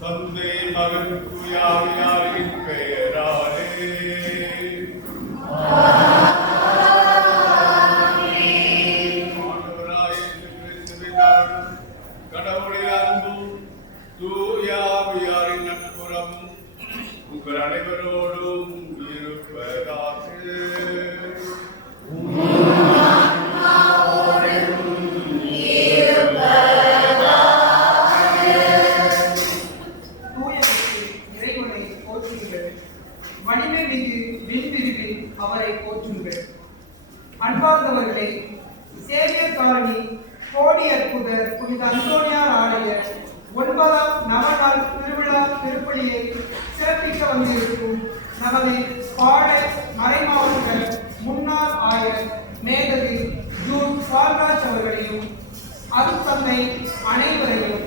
தந்தை மகன் தூயாவியாரின் பெயராலே கடவுளின் அன்பும் தூயாவியாரின் நட்புறமும் உங்கள் அனைவரோடும் இருப்பதாக. அவரை போற்றுங்கள். அன்பார்ந்தவர்களே, சேவியர் காலனி கோடி அற்புதர் புனித அந்தோனியார் ஆலய 9ஆம் நவநாள் திருவிழா திருப்பலியை சிறப்பிக்க வந்திருக்கும் நமது பாட மறைமாவட்ட முன்னாள் ஆயர் மேதகு ஜூன் பால்ராஜ் அவர்களையும் அருத்தந்தை அனைவரையும்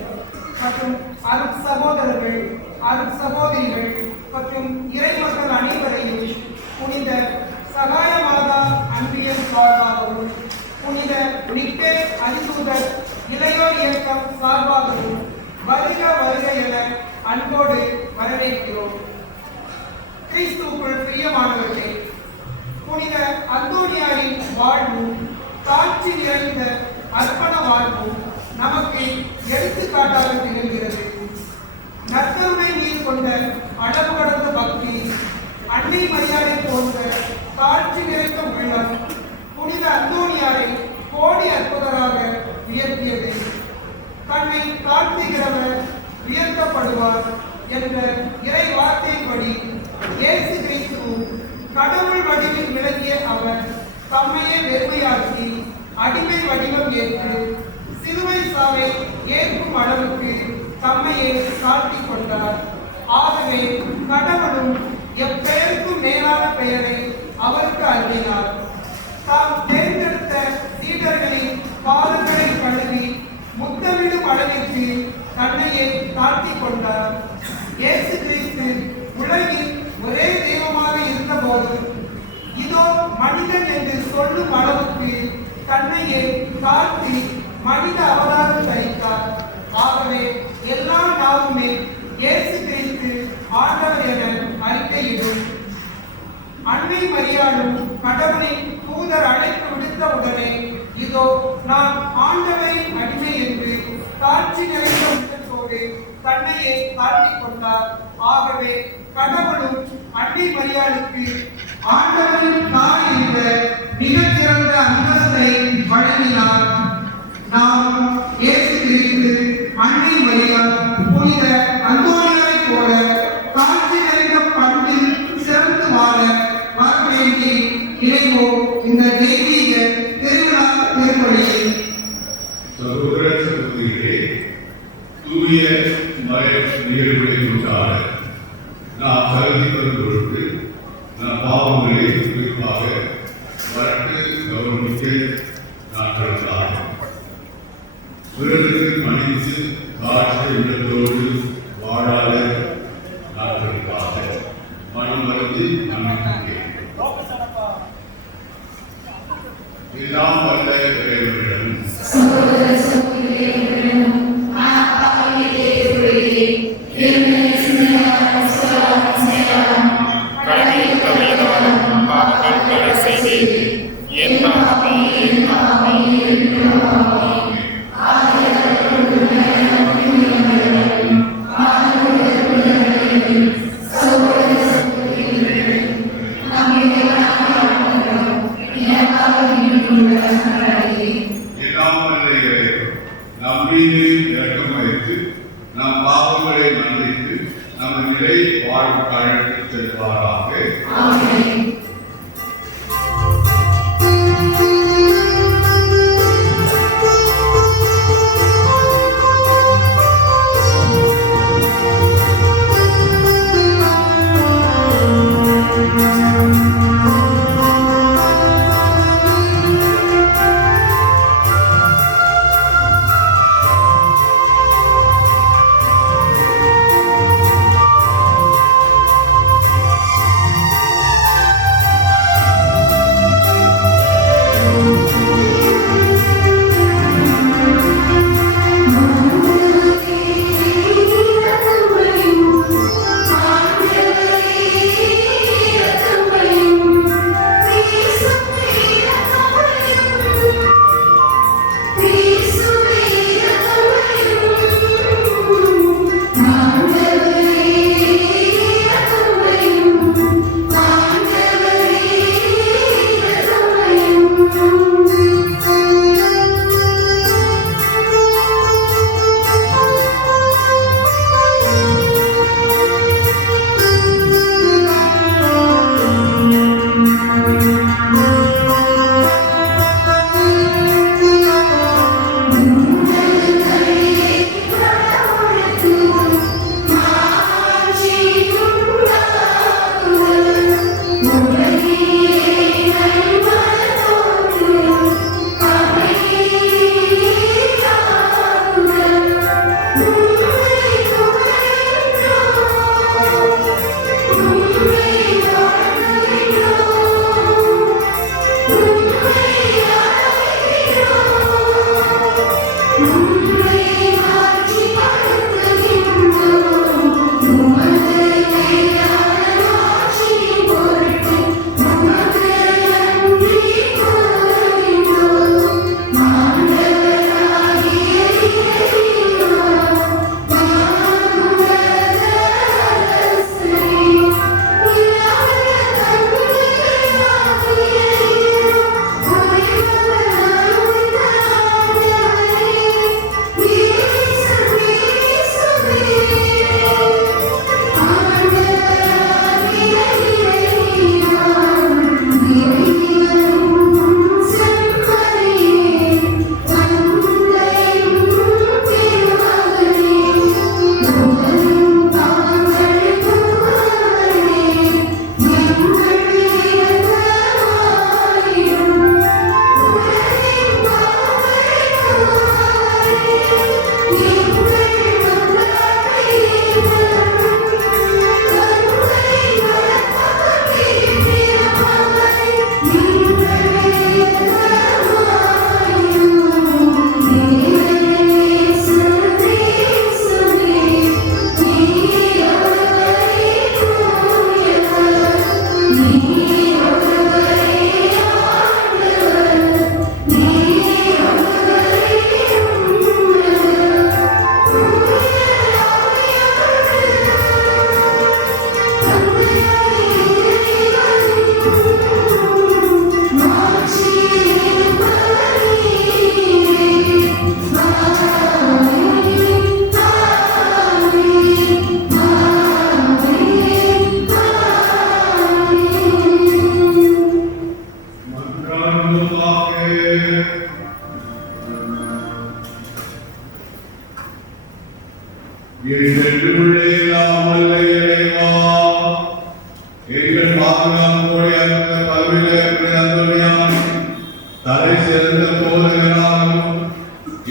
மற்றும் அருட் சகோதரர்கள், அருட் சகோதரிகள் மற்றும் இறைமக்கள் அனைவரையும் புனித சகாய மாதா அன்பியல் சார்பாகவும் புனித நிக்கே அதிதூதர் இளையோர் இயக்கம் சார்பாகவும் வருக வருக என அன்போடு வரவேற்கிறோம். கிறிஸ்துவுக்குள் பிரியமானவர்களே, புனித அந்தோனியாரின் வாழ்வும் தாட்சி நிறைந்த அர்ப்பண வாழ்வும் நமக்கு எடுத்துக்காட்டாக திகழ்கிறது. நற்கருணை நீர் கொண்ட அளவு கடந்த பக்தி, அன்னை மரியாதை போன்ற தாட்சி நிறைந்த உள்ளம் புனித அந்தோனியாரை கோடி அற்புதராக உயர்த்தியது. தன்னை தாழ்த்துகிறவர் உயர்த்தப்படுவார் என்ற இறை வார்த்தைப்படி இயேசு கிறிஸ்து கடவுள் வடிவில் விளங்கிய அவர் தம்மையே வெறுமையாக்கி அடிமை வடிவம் ஏற்று சிலுவை சாவை ஏற்கும் அளவுக்கு தம்மையே தாழ்த்திக் கொண்டார். ஆகவே கடவுளும் எப்பெயருக்கும் மேலான பெயரை அவருக்கு அருளினார். தாம் தேர்ந்தெடுத்த சீடர்களின் பாதங்களை கழுவி முத்தமிடும் அளவிற்கு தன்னையே தாழ்த்திக் கொண்டார். இயேசு கிறிஸ்து உலகில் ஒரே தெய்வமாக இருந்த போதும் இதோ மனிதன் என்று சொல்லும் அளவுக்கு தன்னையே தாழ்த்தி மனித அவதாரம் தரித்தார். ஆகவே எல்லா நாவுமே இயேசு கிறிஸ்து ஆண்டவர் என அறிக்கையிடும். அன்னை மரியாளும் கடவுளின் தூதர் அழைப்பு விடுத்த உடனே இதோ நான் ஆண்டவரின் அடிமை என்று தாட்சி நிறைந்த உள்ளத்தோடு தன்னையே தாழ்த்திக் கொண்டார். ஆகவே கடவுளும் அன்னை மரியாளுக்கு ஆண்டவரின் தாய் என்ற மிகச்சிறந்த அந்தஸ்தை வழங்கினார். நாம் இயேசு கிறிஸ்து அன்னை மரியாள் புனித அந்தோனியாரை போல தாட்சி நிறைந்த பண்பில் சிறந்து வாழ வரவேண்டி இணைவோம் இந்த தெய்வீக திருவிழா திருப்பலியை. சகோதர சகோதரிகளே, தூய மறை நீர்வழி நூற்றாக நாம் கருதி வரும் பொழுது நம் பாவங்களை குறிப்பாக வரட்டு கவனித்து நான் கருத்தான் பிறருக்கு மன்னித்து காற்று இடத்தோடு வாழாத நாட்களுக்காக மனம் வருந்தி நம்பிக்கை எல்லாம் வல்ல இறைவனிடம் நம்பீது இறக்கம் வைத்து நம் பாவங்களை மன்னித்து நம்ம நிலை வாழ்வு அழைத்து செல்வாராக. என்றுமுள்ளே இல்லாமல் இறைவா எங்கள் பாதுகாப்போடு அந்த பல்வேறு அந்தோனியான் தலை சிறந்த போதகராகவும்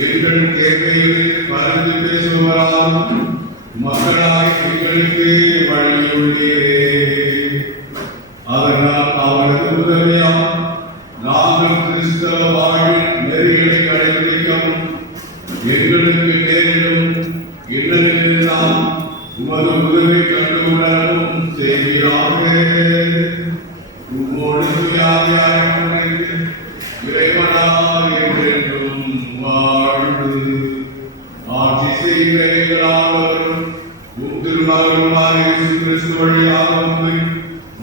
எங்கள் கேட்கையில் பரிந்து பேசுவராகவும் மக்களாய் எங்களுக்கு வழியுள்ளீரே. அதனால் அவரது உதவியால் நாங்கள் கிறிஸ்தவ வாழ்வில் நெறிகளை கடைபிடிக்கவும் எங்களுக்கு நேரிடும் இன்னலெல்லாம் உமது உதவி கண்டு உணரவும் செய்தியாக. உம்மோடு துயாதியாரமுனைத்து இறைவனாய் என்றென்றும் வாழ்ந்து ஆட்சி செய்கிற எங்களாலும் உம் திருமகனுமான இயேசு கிறிஸ்து வழியாக உம்மை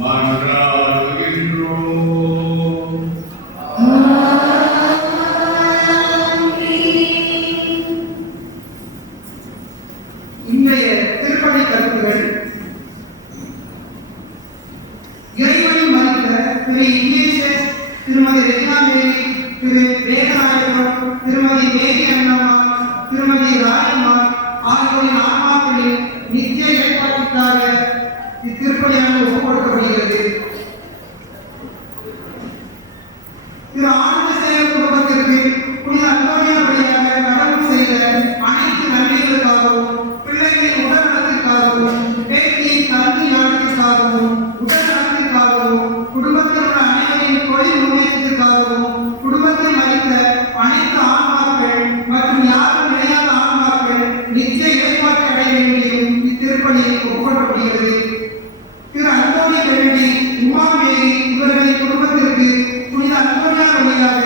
மன்றாடுகின்றோம். இன்றைய திருப்பணி கருத்துகள் இறைவனின் மதித்த திரு இங்கிலீஷஸ், திருமதி ரெஜினா மேரி, திரு வேகநாயகம், திருமதி மேரி அண்ணம்மா, திருமதி ராயம்மா ஆகியோரின் ஆன்மாக்களின் நித்திய இறைப்பாட்டிற்காக இத்திருப்பணியானது ஒப்புக் கொடுக்கப்படுகிறது. திரு ஆனந்த சேவை குடும்பத்திற்கு புனித அந்தோனியா வழியாக கடவுள் செய்த அனைத்து நன்மைகளுக்காகவும், பிள்ளைகளின் உடல் நலத்திற்காகவும், பேத்தியின் கல்வி ஞானத்திற்காகவும், உடல் நலத்திற்காகவும், குடும்பத்தில் உள்ள அனைவரின் தொழில் முன்னேற்றத்திற்காகவும், குடும்பத்தில் மதித்த அனைத்து ஆன்மாக்கள் மற்றும் யாரும் நிலையாத ஆன்மாக்கள் நிச்சய இறைப்பாட்டை அடைய வேண்டியும் இத்திருப்பணியில் ஒப்புக்கொள்ளப்படுகிறது. திரு அந்தோணி வேண்டி உமா மேரி இவர்களின் குடும்பத்திற்கு புனித அந்தோனியா வழியாக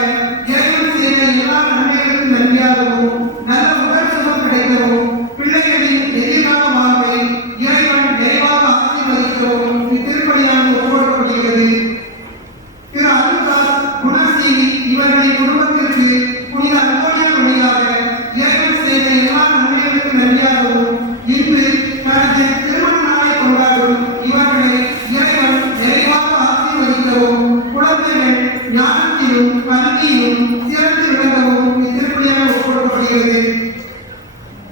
இறைவன் செய்த எல்லா நன்மைகளுக்கும் நன்றியாகவும், நல்ல உடல் சுகம் கிடைக்கவும், பிள்ளைகளின் எதிர்கால வாழ்வை இறைவன் நிறைவாக ஆசீர்வதிக்கவும் இத்திருப்பணியானது ஒப்புக்கொள்ளப்படுகிறது. திரு அருள்தாஸ் குணசீலி இவர்களின் குடும்பத்திற்கு புனித அந்தோனியா வழியாக இறைவன் செய்த எல்லா நன்மைகளுக்கும் நன்றியாகவும், இன்று தனது திருமண நாளை கொண்டாடும் இவர்களை இறைவன் நிறைவாக ஆசீர்வதிக்கவும், குழந்தைகள் ஞானத்திலும் கல்வியிலும் சிறந்து விளங்கவும் இத்திருப்பணியாக ஒப்புக்கொள்ளப்படுகிறது.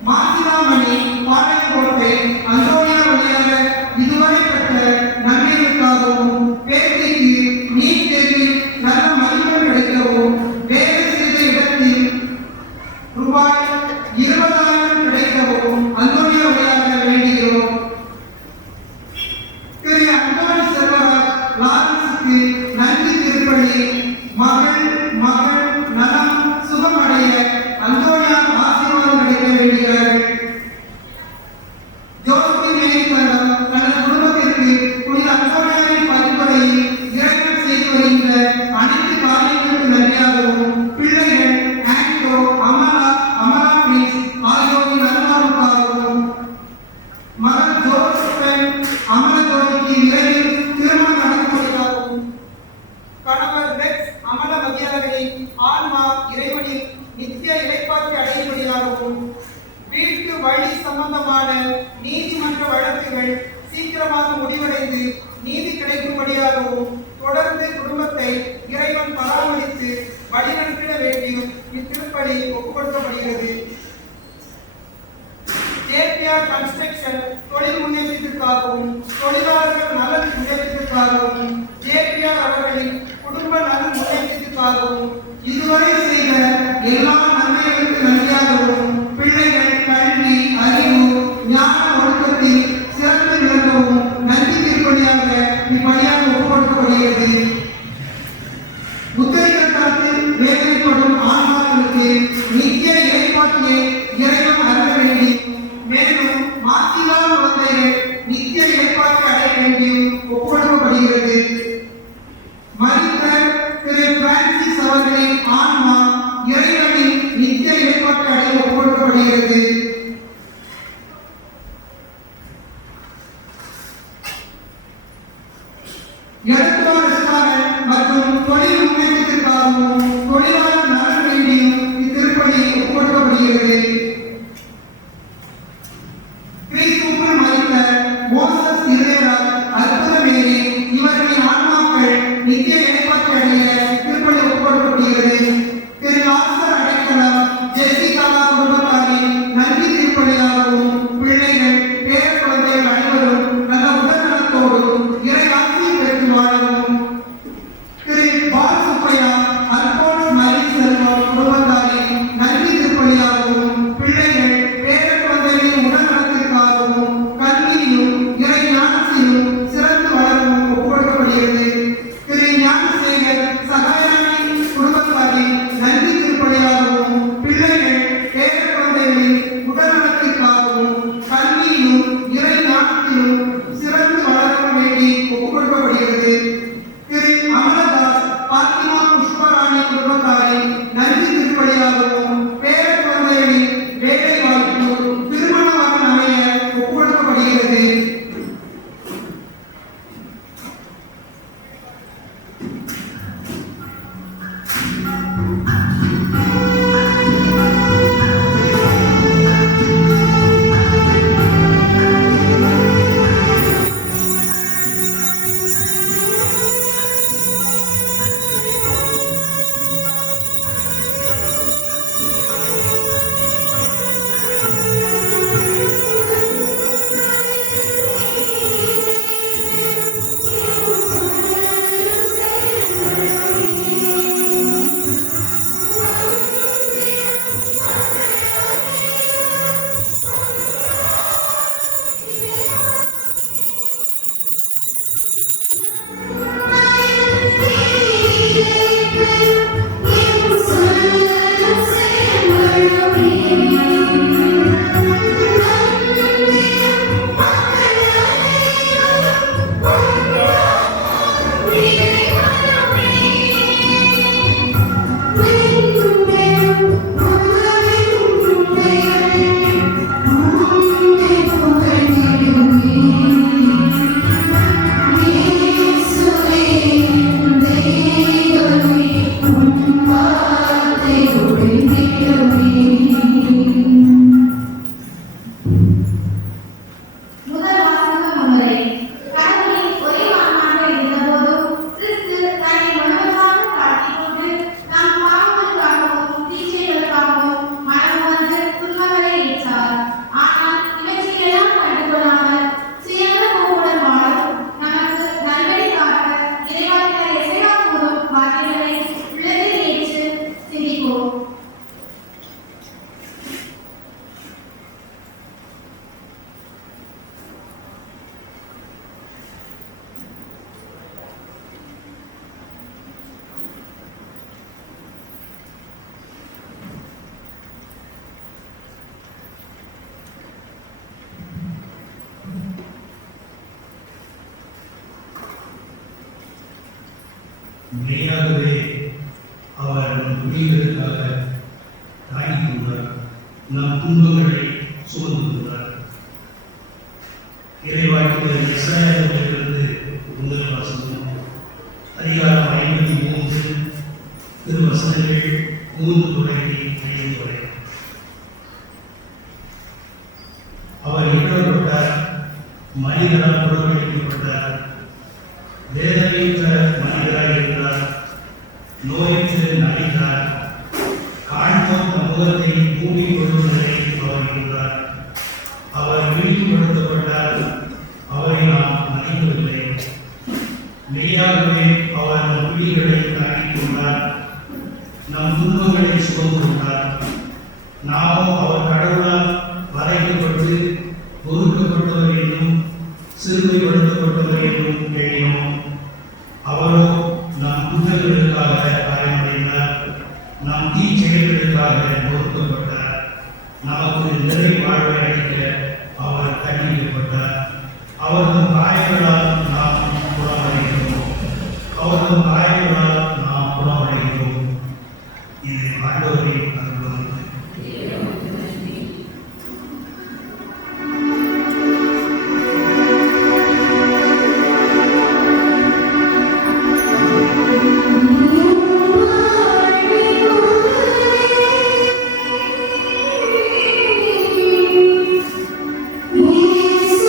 மாசிலாமணி பாளையங்கோட்டை அந்தோனியா வழியாக இதுவரை பெற்ற நன்மைகளுக்காகவும், பேத்திக்கு நீட் தேர்வில் நல்ல மதிப்பெண் கிடைக்கவும், வேலை செய்த இடத்தில் ரூபாய் 20,000 கிடைக்கவும் அந்தோனியா வழியாக வேண்டுகிறோம். திரு அந்தோனி செல்வராஜ் லாரன்ஸுக்கு நன்றி திருப்பணி மகள் நலம் சுகமடைய அந்தோனியா ஆசீர்வாதம் கிடைக்க வேண்டுகிறார்கள். ஜோசபின் மேய்த்தனம் தனது குடும்பத்திற்கு புனித அந்தோனியாவின் பரிந்துரையில் இறைவன் செய்து வருகின்ற அனைத்து காரியங்களுக்கும் நன்றியாகவும், பிள்ளைகள் ஆண்டோ, அமலா பிரின்ஸ் ஆகியோரின் நல்வாழ்வுக்காகவும், மகன் ஜோசப்பன் அமல ஜோதிக்கு விரைவில் திருமணம் நடக்கும்படியாகவும், கணவர் ரெக்ஸ் அமல மதியாளர்களின் ஆன்மா இறைவனில் நித்திய இறைப்பாற்றை அடையும்படியாகவும், வீட்டு வழி சம்பந்தமான நீதிமன்ற வழக்குகள் சீக்கிரமாக முடிவடைந்து நீதி கிடைக்கும்படியாகவும், தொடர்ந்து குடும்பத்தை இறைவன் பராமரித்து வழிநடத்திட வேண்டியும் இத்திருப்பலி ஒப்புக்கொடுக்கப்படுகிறது. ஜேபிஆர் கன்ஸ்ட்ரக்ஷன் தொழில் முன்னேற்றத்திற்காகவும், தொழிலாளர்கள் நல முன்னேற்றத்திற்காகவும், ஜேபிஆர் அவர்களின் குடும்ப நல முன்னேற்றத்திற்காகவும், இதுவரை செய்த எல்லா நன்மைகளுக்கு நன்றியாகவும், பிள்ளைகள் கல்வி, அறிவு, ஞான ஒழுக்கத்தில் சிறந்து விளங்கவும் நன்றி திருப்பணியாக இப்பணியாக ஒப்புக்கொடுக்கப்படுகிறது. புத்தரிகள் தளத்தில் வேதனைப்படும் ஆன்மாக்களுக்கு நித்திய இறைப்பாட்டியை இறைவன் அருள வேண்டி, மேலும் மாசிலா குழந்தைகள் நித்திய இறைப்பாட்டை அடைய வேண்டியும் ஒப்புக்கொடுக்கப்படுகிறது. மரித்த திரு பிரான்சிஸ் அவர்களின் ஆன்மா இறைவனின் நித்திய இறைப்பாட்டை அடைய ஒப்புக்கொடுக்கப்படுகிறது. மற்றும் தொழில் முன்னேற்றத்திற்காகவும், தொழிலாளர் நலன் வேண்டியும் இத்திருப்பணி ஒப்புக்கொடுக்கப்படுகிறது. கிறிஸ்துவுக்குள் மரித்த மோசஸ் இருதயராஜ், அற்புத மேரி இவர்களின் ஆன்மாக்கள் நித்திய இறைப்பாற்றை அடைய திருப்பணி ஒப்புக்கொடுக்கப்படுகிறது. திரு லாசர் அடைக்கலம் ஜெசிகா குடும்பத்தாரின் நன்றி திருப்பணியாகவும், பிள்ளைகள் மெய்யாகவே அவர் நம் துணிகளுக்காக தாங்கிக் கொண்டார், நம் துன்பங்களை சுமந்து கொண்டார். இறைவாக்கினர் எசாயாவிலிருந்து முதல் வாசகம், அதிகாரம் 53, திருவசனங்கள் 3 தொடங்கி 5 வரை. அவர் இடப்பட்டார், மனிதரால் புறக்கணிக்கப்பட்டார், வேதனையுற்ற மனிதராக இருந்தார், நோயற்று நலிந்தார், காண்போர் தம் முகத்தை மூடிக்கொள்ளும் நிலையில் அவர் இருந்தார். அவர் இழிவுபடுத்தப்பட்டார், அவரை நாம் மதிக்கவில்லை. மெய்யாகவே அவர் நம் பிள்ளைகளை தாங்கிக் கொண்டார், நம் துன்பங்களை சுமந்து கொண்டார். நாமோ அவர் கடவுளால் வரைக்கப்பட்டு ஒதுக்கப்பட்டவர் என்றும் சிறுமைப்படுத்தப்பட்டவர் என்றும் எண்ணினோம். அவரோ நம் குற்றங்களுக்காக காயமடைந்தார், நம் தீச்செயல்களுக்காக ஒதுக்கப்பட்டார். நமக்கு நிறை வாழ்வை அளிக்க அவர் தண்டிக்கப்பட்டார். அவரது காயங்களால் நாம் குணமடைகிறோம், அவரது காயங்களால் நாம் குணமடைகிறோம். இது ஆண்டவரின் அருள்வாக்கு. Yes,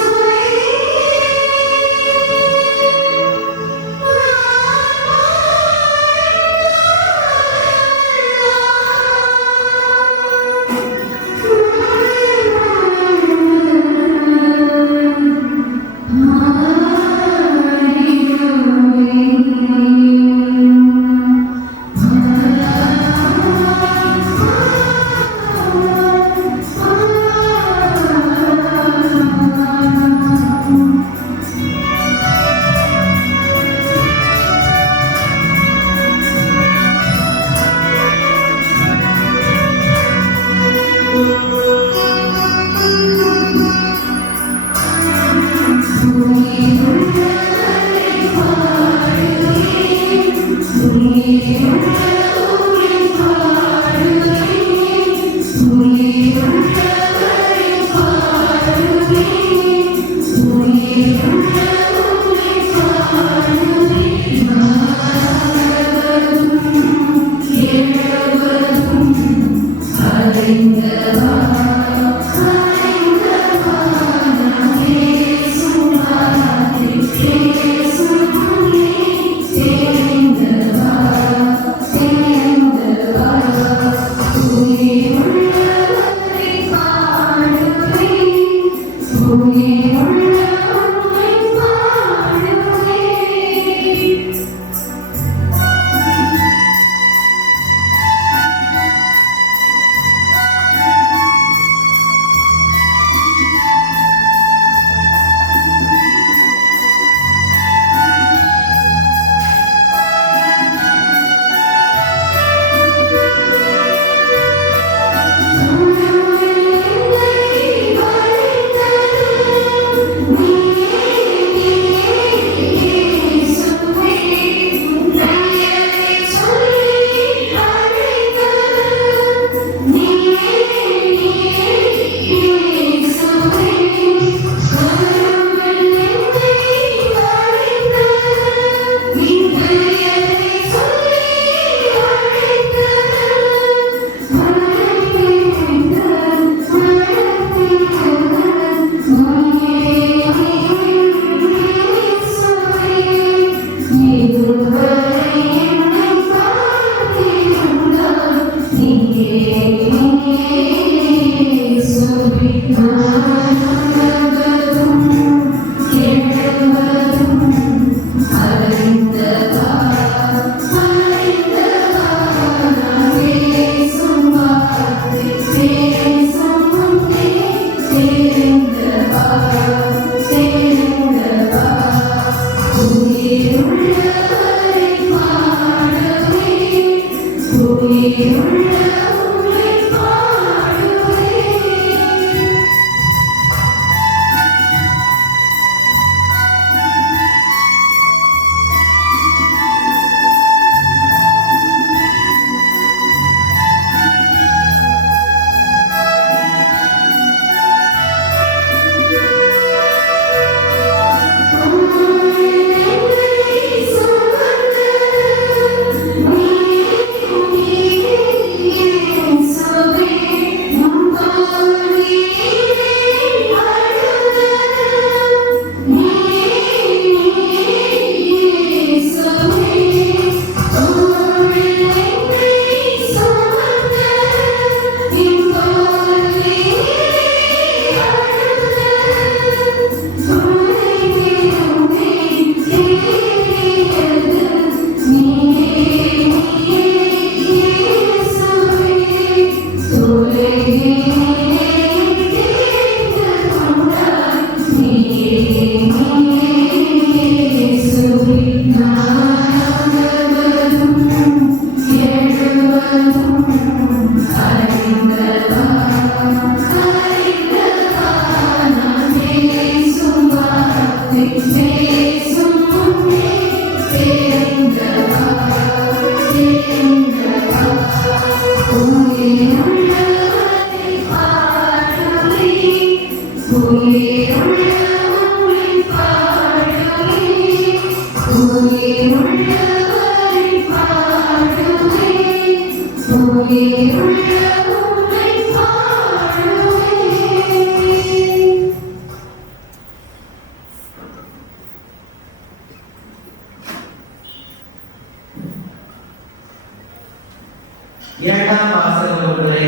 இரண்டாம் வாசகம் ஒன்றை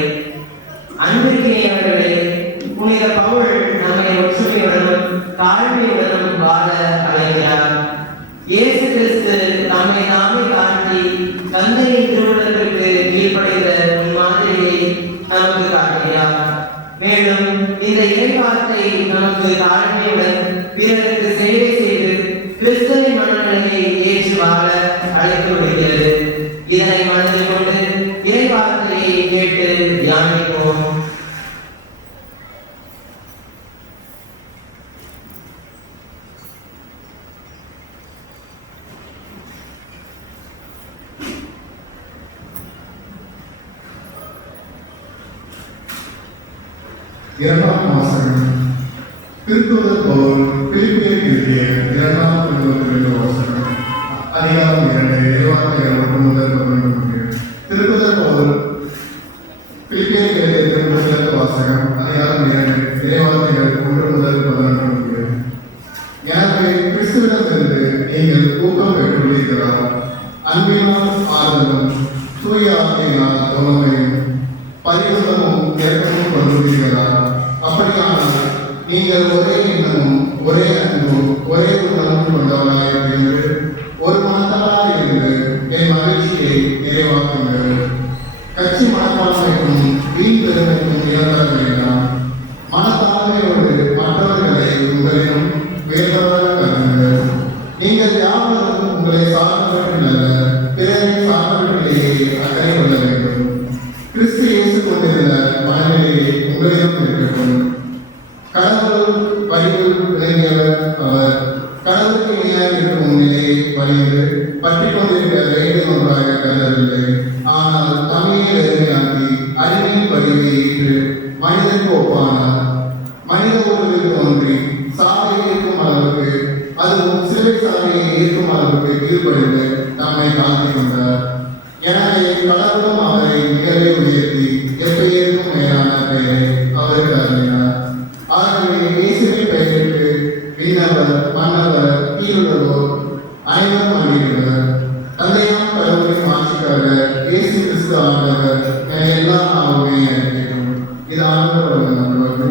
அன்பிற்கினியவர்களே, புனித பவுல் நம்மை ஒற்றுமையுடனும் தாழ்மையுடனும் வாழ அழைக்கிறார். இயேசு கிறிஸ்து நம்மை நாமே காட்டி தந்தையின் திருவுள்ளத்திற்கு கீழ்ப்படைந்த மாதிரியை நமக்கு காட்டுகிறார். மேலும் இந்த இறைவார்த்தை நமக்கு தாழ்மையுடன் பிறருக்கு சேவை செய்து கிறிஸ்துவின் மனநிலையை ஏற்று வாழ அழைத்து விடுகிறது. இதனை மனதில் கொண்டு இறைவார்த்தையை கேட்டு தியானிப்போம். இரண்டாம் வாசகம். திருத்தூதர் பவுல் பிலிப்பியருக்கு எழுதிய இரண்டாம் திருமுகத்திலிருந்து வாசகம். அதிகாரம் 2 இறைவார்த்தைகள் 1 முதல் 11 முடிய. திருத்தூதர் பவுல் பிலிப்பியருக்கு எழுதிய திருமுகத்திலிருந்து வாசகம். அதிகாரம் 2 இறைவார்த்தைகள் 1 முதல் 11 முடிய. எனவே கிறிஸ்துவிடமிருந்து நீங்கள் ஊக்கம் பெற்றுள்ளீர்களா? அன்பினால் ஆறுதலும் தூய ஆவியினால் தொலைமையும் பரிசுத்தமும் ஏற்கனவும் கொண்டுள்ளீர்களா? அப்படியானால் நீங்கள் ஒரே எண்ணமும் ஒரே அன்பும் ஒரே உள்ளமும் கொண்டவராய் இருந்து ஒரு மனத்தாராய் இருந்து என் மகிழ்ச்சியை நிறைவாக்குங்கள். கட்சி மனப்பான்மைக்கும் வீண் பெருமைக்கும் இழக்க வேண்டாம். மனத்தாழ்மையோடு மற்றவர்களை உங்களிடம் வேண்டவராக கருதுங்கள். நீங்கள் யாவரும் உங்களை சார்ந்தவர்கள் அல்ல, பிறரை சார்ந்தவர்களையே அக்கறை கொள்ள வேண்டும். கிறிஸ்து இயேசு கொண்டிருந்த மனநிலையை உங்களிடம் இருக்கட்டும். கடவுள் வழியில் விளங்கியவர் அவர். கடவுளுக்கு இணையாக இருக்கும் நிலையை வலிந்து பற்றிக் கொண்டிருக்க வேண்டும் ஒன்றாக கருதவில்லை. ஆனால் தம்மையை எளிமையாக்கி அடிமையின் வழியை ஏற்று மனிதனுக்கு ஒப்பானார். மனித உடலில் தோன்றி சாலையை ஏற்கும் அளவுக்கு, அதுவும் சிலுவை சாலையை ஏற்கும் அளவுக்கு கீழ்ப்படிந்து தம்மை தாழ்த்திக் கொண்டார். எனவே கடவுளும் அவரை மிகவே உயர்த்தி எப்பெயருக்கும் மேலான பெயரை அவருக்கு அருளினார். ஆகவே இயேசுவின் பெயருக்கு விண்ணவர், மன்னவர், கீழுள்ளவோர் அனைவரும் அணிகிறவர். தந்தையாம் கடவுளின் ஆட்சிக்காக இயேசு கிறிஸ்து ஆண்டவர் என எல்லா நாமுமே அறிவிக்கும். இது ஆண்டவர் நம்புவது.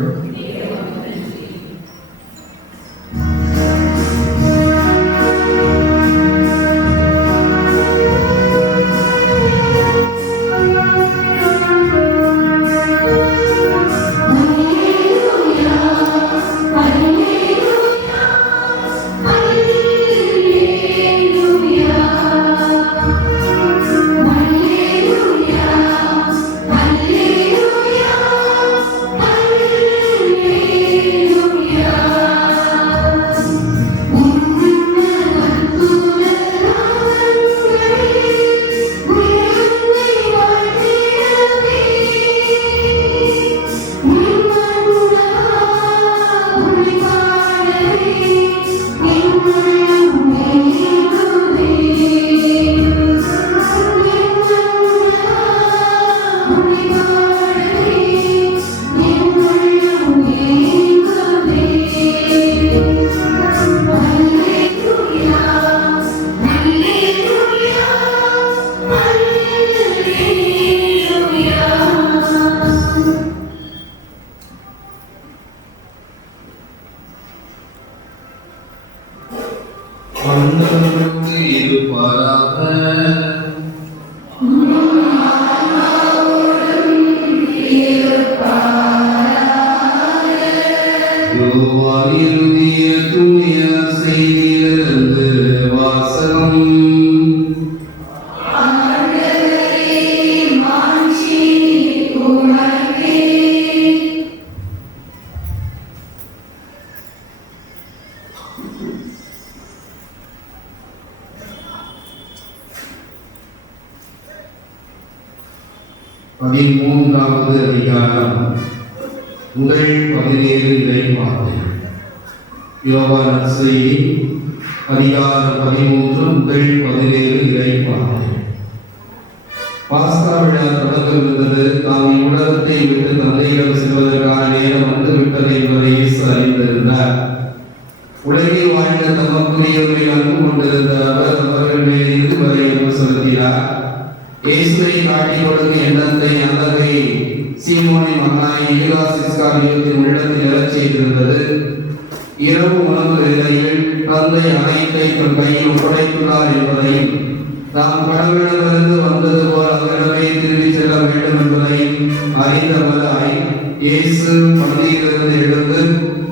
பதிமூன்றாவது அதிகாரம். முதல் 17 இறைவார்த்தைகள். யோவான் நற்செய்தி அதிகாரம் 13 முதல் 17 இறைவார்த்தைகள். பாஸ்கா விழா தொடங்கவிருந்தது. தாம் இவ்வுலகத்தை விட்டு தந்தையிடம் செல்வதற்கான நேரம் வந்துவிட்டது என்பதை இயேசு அறிந்திருந்தார். உலகில் வாழ்ந்த தமக்குரியவர்களை அன்பு கொண்டிருந்த அவர் அவர்கள் மேல் இதுவரை அன்பு செலுத்தினார். இயேசுவை காட்டிக் கொடுக்கும் எண்ணத்தை அல்லதை சீமோனின் மகனாய் யூதாஸ் இஸ்காரியோத்தின் உள்ளத்தில் எழச் செய்திருந்தது. இரவு உணவு வேளையில் தந்தை அனைத்தை தன் கையில் ஒப்படைத்துள்ளார் என்பதையும் தாம் கடவுளிடமிருந்து வந்தது போல் அவரிடமே திரும்பி செல்ல வேண்டும் என்பதையும் அறிந்தவராய் இயேசு பந்தியிலிருந்து எழுந்து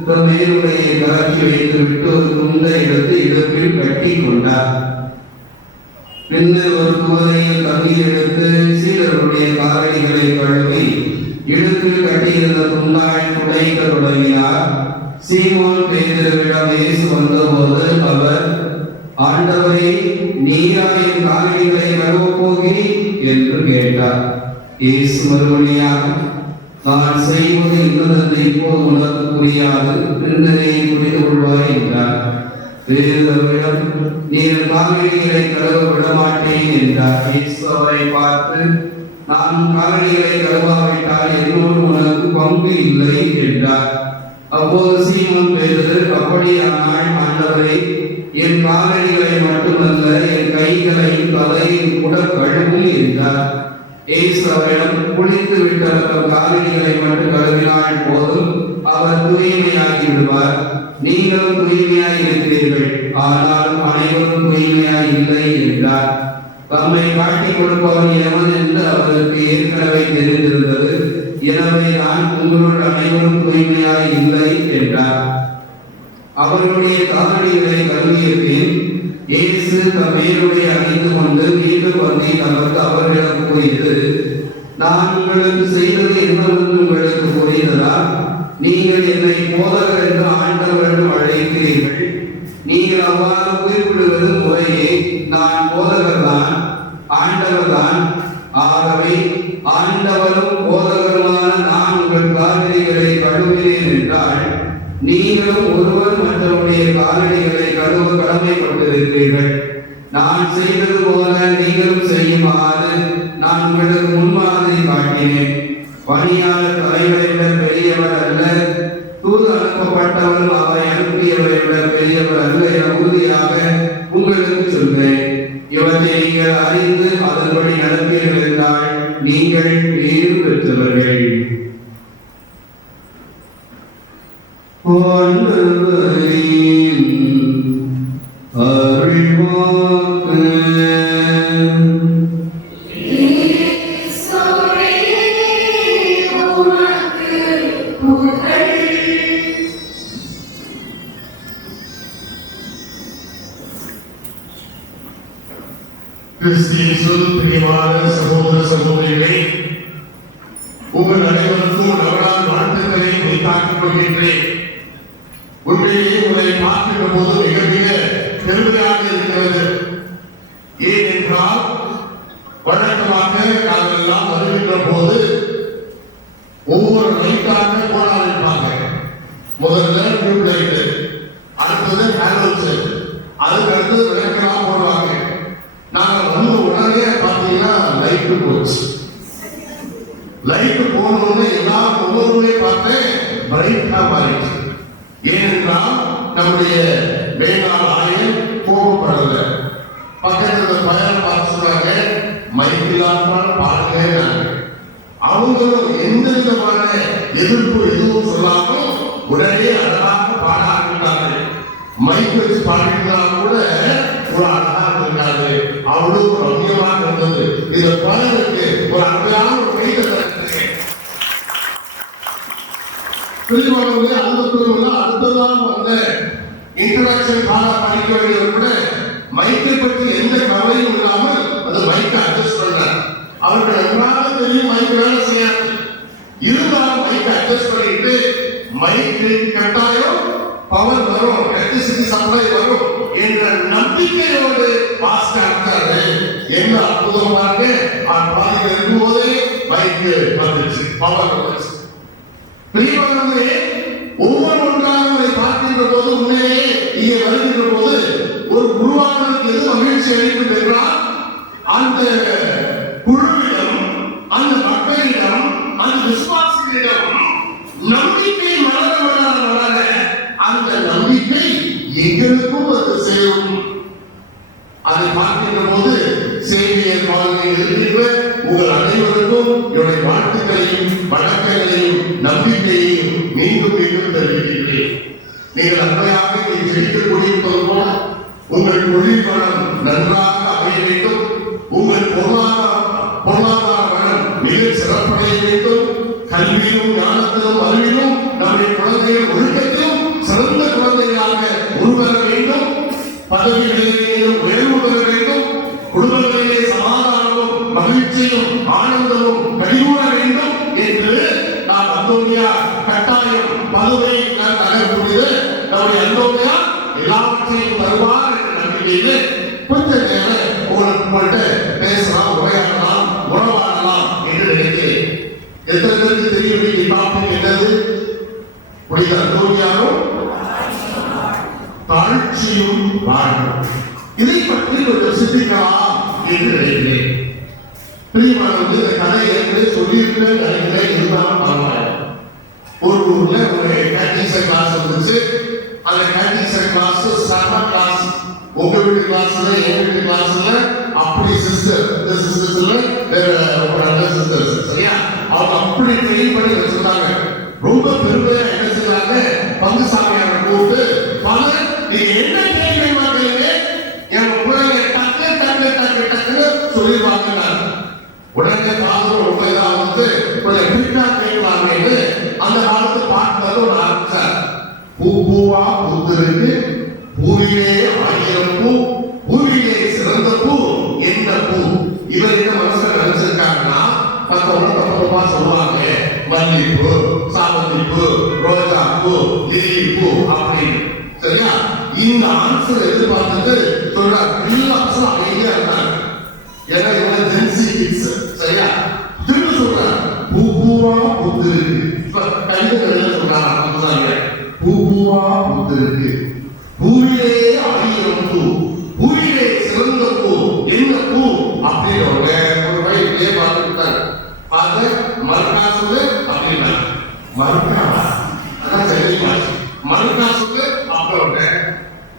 தன் மேலுடையை கலக்கி வைத்துவிட்டு ஒரு துண்டை எடுத்து இடுப்பில் கட்டி கொண்டார். பின்னர் ஒரு குவளையில் தண்ணீர் எடுத்து சீடருடைய காலடிகளை கழுவி இடுப்பில் கட்டியிருந்த துண்டாய் துடைக்க தொடங்கினார். சீமோன் பேதுருவிடம் இயேசு வந்தபோது அவர், ஆண்டவரே, நீரா என் காலடிகளை கழுவப் போகிறீர் என்று கேட்டார். இயேசு மறுமொழியாக, நான் செய்வது இன்னதென்று இப்போது உனக்கு புரியாது, பின்னரே புரிந்து கொள்வாய் என்றார். பேதுருவிடம், நீர் காலடிகளை கழுவ விடமாட்டேன் என்றார். இயேசு அவரை பார்த்து, நான் காலடிகளை கழுவாவிட்டால் என்னோடு உனக்கு பங்கு இல்லை என்றார். அப்போது சீமோன் பேதுரு, அப்படியானால் ஆண்டவரே, என் காலடிகளை மட்டுமல்ல என் கைகளையும் தலையும் கூட கழுவும் என்றார். இயேசு அவரிடம், குளித்து விட்டவர்கள் காலடிகளை மட்டும் கழுவினால் போதும், அவர் தூய்மையாகி விடுவார். நீங்களும் தூய்மையாய் இருக்கிறீர்கள், ஆனால் அனைவரும் தூய்மையாய் இல்லை என்றார். தம்மை காட்டிக் கொடுப்பவன் எவன் என்று அவருக்கு ஏற்கனவே தெரிந்திருந்தது. எனவே நான் உங்களுள் அனைவரும் தூய்மையாய் இல்லை என்றார். அவர்களுடைய காலடிகளை கழுவிய பின் இயேசு தம் மேலுடைய அணிந்து கொண்டு மீண்டும் வந்து நமக்கு அவர்களிடம் கூறியது, நான் உங்களுக்கு செய்தது என்னவென்று உங்களுக்கு புரிந்ததா? நீங்கள் என்னை போதகர் என்று ஆண்டவர் என்று அழைக்கிறீர்கள். நீங்கள் அவ்வாறு குறிப்பிடுவது முறையே. நான் போதகர் தான், ஆண்டவர் தான். ஆகவே ஆண்டவரும் போதகருமான நான் உங்கள் காலடிகளை கழுவினேன் என்றால், நீங்களும் ஒருவர் மற்றவருடைய காலடிகளை கழுவ கடமைப்பட்டிருக்கிறீர்கள். நான் செய்தது போல நீங்களும் செய்யுமாறு நான் உங்களுக்கு முன்மாதிரி காட்டினேன். பணியாளர் தலைவரை விட பெரியவர் அல்ல, தூது அனுப்பப்பட்டவரும் அவரை அனுப்பியவரை விட பெரியவர் அல்ல என உறுதியாக உங்களுக்கு சொல்கிறேன். இவற்றை நீங்கள் அறிந்து அதன்படி நடப்பீர்கள் என்றால் நீங்கள் பேறு பெற்றவர்கள். கிறிஸ்துவின் பிரியமான சகோதர சகோதரிகளே, உங்கள் அனைவருக்கும் நவநாள் வாழ்த்துக்களை உரித்தாக்கிக் கொள்கின்றேன். உண்மையிலே உங்களை பார்க்கின்ற போது மிக மிக பெருமையாக இருக்கிறது. ஏனென்றால் வழக்கமாக நாங்களெல்லாம் வருகின்ற போது ஒவ்வொரு லைட்டாக போராடிப்பாங்க. முதல்ல டியூப்லைட், அடுத்தது ஹேலோஜன், அதுக்கு அடுத்து விளக்கெல்லாம் போடுவாங்க. நாங்க வந்து உடனே பாத்தீங்கன்னா லைட் போச்சு. லைட் போனோன்னு எல்லாரும் ஒவ்வொருமே பார்த்தேன் பிரைட்டா மாறிடுச்சு. ஏனென்றால் நம்முடைய வேளாண் ஆயன் கோபப்படல. பக்கத்துல பயணம் பார்த்து சொன்னாங்க, மைக்கிலாற்றால் பாடுங்க. அவங்களும் எந்த விதமான எதிர்ப்பு எதுவும் சொல்லாமல் உடனே அழகாக பாட ஆரம்பித்தார்கள். மைக் வச்சு பாடினா கூட ஒரு அழகாக இருக்காது, அவ்வளவு ரம்யமாக இருந்தது. இந்த பாடலுக்கு ஒரு அருமையான ஒரு கைதட்டல். அடுத்ததான் வந்த இன்டராக்ஷன் பாட படிக்க வேண்டியவர் கூட மைக்கை பற்றி எந்த கவலையும் இல்லாமல் அந்த மைக்கை அட்ஜஸ்ட் பண்ணார். அவர்கள் எவ்வளவு தெரியும் மைக் வேலை செய்யாது, இருந்தாலும் மைக்கை அட்ஜஸ்ட் பண்ணிட்டு மைக்கு கட்டாயம் பவர் வரும், எலக்ட்ரிசிட்டி சப்ளை வரும் என்ற நம்பிக்கையோடு பாஸ்ட் ஆகிறாரு. என்ன அற்புதமாக பாதிக்க இருக்கும் போதே மைக்கு வந்துச்சு, பவர் வந்துச்சு. பிரியமானவர்களே, ஒவ்வொரு ஒன்றாக பார்க்கின்ற போது உண்மையே இங்கே வருகின்ற போது ஒரு குருவானவருக்கு எது மகிழ்ச்சி அளிக்கும் என்றால், அந்த குழுவிடம், அந்த மக்களிடம், அந்த விசுவாசிகளிடம் நம்பிக்கை வளர வளர வளர அந்த நம்பிக்கை எங்களுக்கும் அது சேரும். அதை பார்க்கின்ற போது சேவியர் காலனியில் இருக்கின்ற உங்கள் அனைவருக்கும் என்னுடைய வாழ்த்துக்களையும் வணக்கங்களையும் நம்பிக்கையையும் மீண்டும் மீண்டும் தெரிவிக்கின்றேன். நீங்கள் அன்றையாக ஜெயிக்கக்கூடிய போல உங்கள் தொழில் வளம் நன்றாக அமைய வேண்டும். உங்கள் பொருளாதார வளம் மிக சிறப்படைய வேண்டும். கல்வியும் ஞானத்திலும் அறிவிலும் நம்முடைய குழந்தைகள் ஒழுக்கத்திலும் சிறந்த குழந்தைகளாக உருவர வேண்டும். பதவிகளிலேயும் உயர்வு பெற வேண்டும். குடும்பங்களிலே சமாதானமும் மகிழ்ச்சியும் ஆனந்தமும் கழிவுற வேண்டும் என்று நாம் அந்தோனியா கட்டாயம் பதவியை நகரக்கூடியது நம்முடைய அந்தோனியா எல்லாவற்றையும் தருவார் என்ற நம்பிக்கையில் கொஞ்ச நேரம் உங்கள்கிட்ட பேசலாம், உரையாடலாம், உறவாடலாம் என்று நினைக்கிறேன். எத்தனை பேருக்கு தெரியும் டாபிக் என்னது? புனித அந்தோனியாவும் தாழ்ச்சியும் வாழ்வும். இதை பற்றி கொஞ்சம் சிந்திக்கலாம் என்று நினைக்கிறேன். பிரியமானவர்களே, இந்த கதை ஏற்கனவே சொல்லியிருக்கிறேன் நினைக்கிறேன். இருந்தாலும் பரவாயில்ல. ஒரு ஊர்ல ஒரு கேட்டீசர் கிளாஸ் வந்துச்சு. அந்த கேட்டீசர் கிளாஸ் சம கிளாஸ். உங்க வீட்டு கிளாஸ்ல எங்க வீட்டு கிளாஸ்ல அப்படி சிஸ்டர் இந்த சிஸ்டர்ஸ்ல வேற ஒரு நல்ல சிஸ்டர்ஸ் சரியா அவங்க அப்படி ட்ரெயின் பண்ணி வச்சிருந்தாங்க. ரொம்ப பெருமையா என்ன செய்யறாங்க, பங்குசாமியாரை கூப்பிட்டு பலர் நீங்க என்ன கேள்வி கேட்கறீங்க என் பிள்ளைங்க டக்கு டக்கு டக்கு டக்குன்னு சொல்லிடுவாங்க. உடனே பாதம் ரொம்ப இதா வந்து கொஞ்சம் கிரிக்கா கேட்கலாமேன்னு அந்த காலத்து பாட்டு ஒரு ஆரம்பிச்சார். பூ பூவா பூத்திருக்கு, பூவிலே 1000 பூ, பூவிலே சிறந்த பூ எந்த பூ. இவர் என்ன மனசுல நினைச்சிருக்காங்கன்னா மற்றவங்க தப்பா சொல்லுவாங்க, மல்லிப்பூ, சாமந்திப்பூ, ரோஜா பூ, லில்லி பூ அப்படின்னு. சரியா? இந்த ஆன்சர் எதிர்பார்த்துட்டு சொல்றாரு. எல்லா பசங்களும் அமைதியா இருந்தாங்க. ஏன்னா இவங்க ஜென்சி கிட்ஸ். சரியா? திரும்ப சொல்றாரு பூ பூவா பூத்திருக்கு. கவிதை சொல்றாங்க பூ பூவா பூத்திருக்கு, பூவிலே 1000 பூ, பூவிலே சிறந்த பூ என்ன பூ அப்படின்னு ஒரு வயதிலே பார்த்துட்டாங்க. பார்த்து மறுக்கா சொல்லு அப்படின்னா மறுக்காவா அதான் சென்னை பாஷை. மறுக்கா சொல்லு அப்புறம்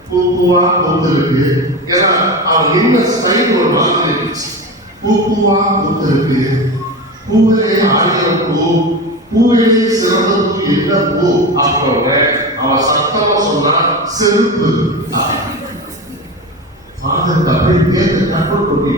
பூ பூவா பூத்திருக்கு. ஏன்னா அவன் என்ன ஸ்டைல் ஒரு மாதிரி இருந்துச்சு. பூ பூவா பூத்திருக்கு, பூவிலே 1000 பூ, பூவிலே சிறந்த பூ என்ன பூ அப்புறம் அவன் சத்தமா சொன்னான் செருப்பு. ஃபாதர் அப்படி கேட்டு கண்ட்ரோல் பண்ணி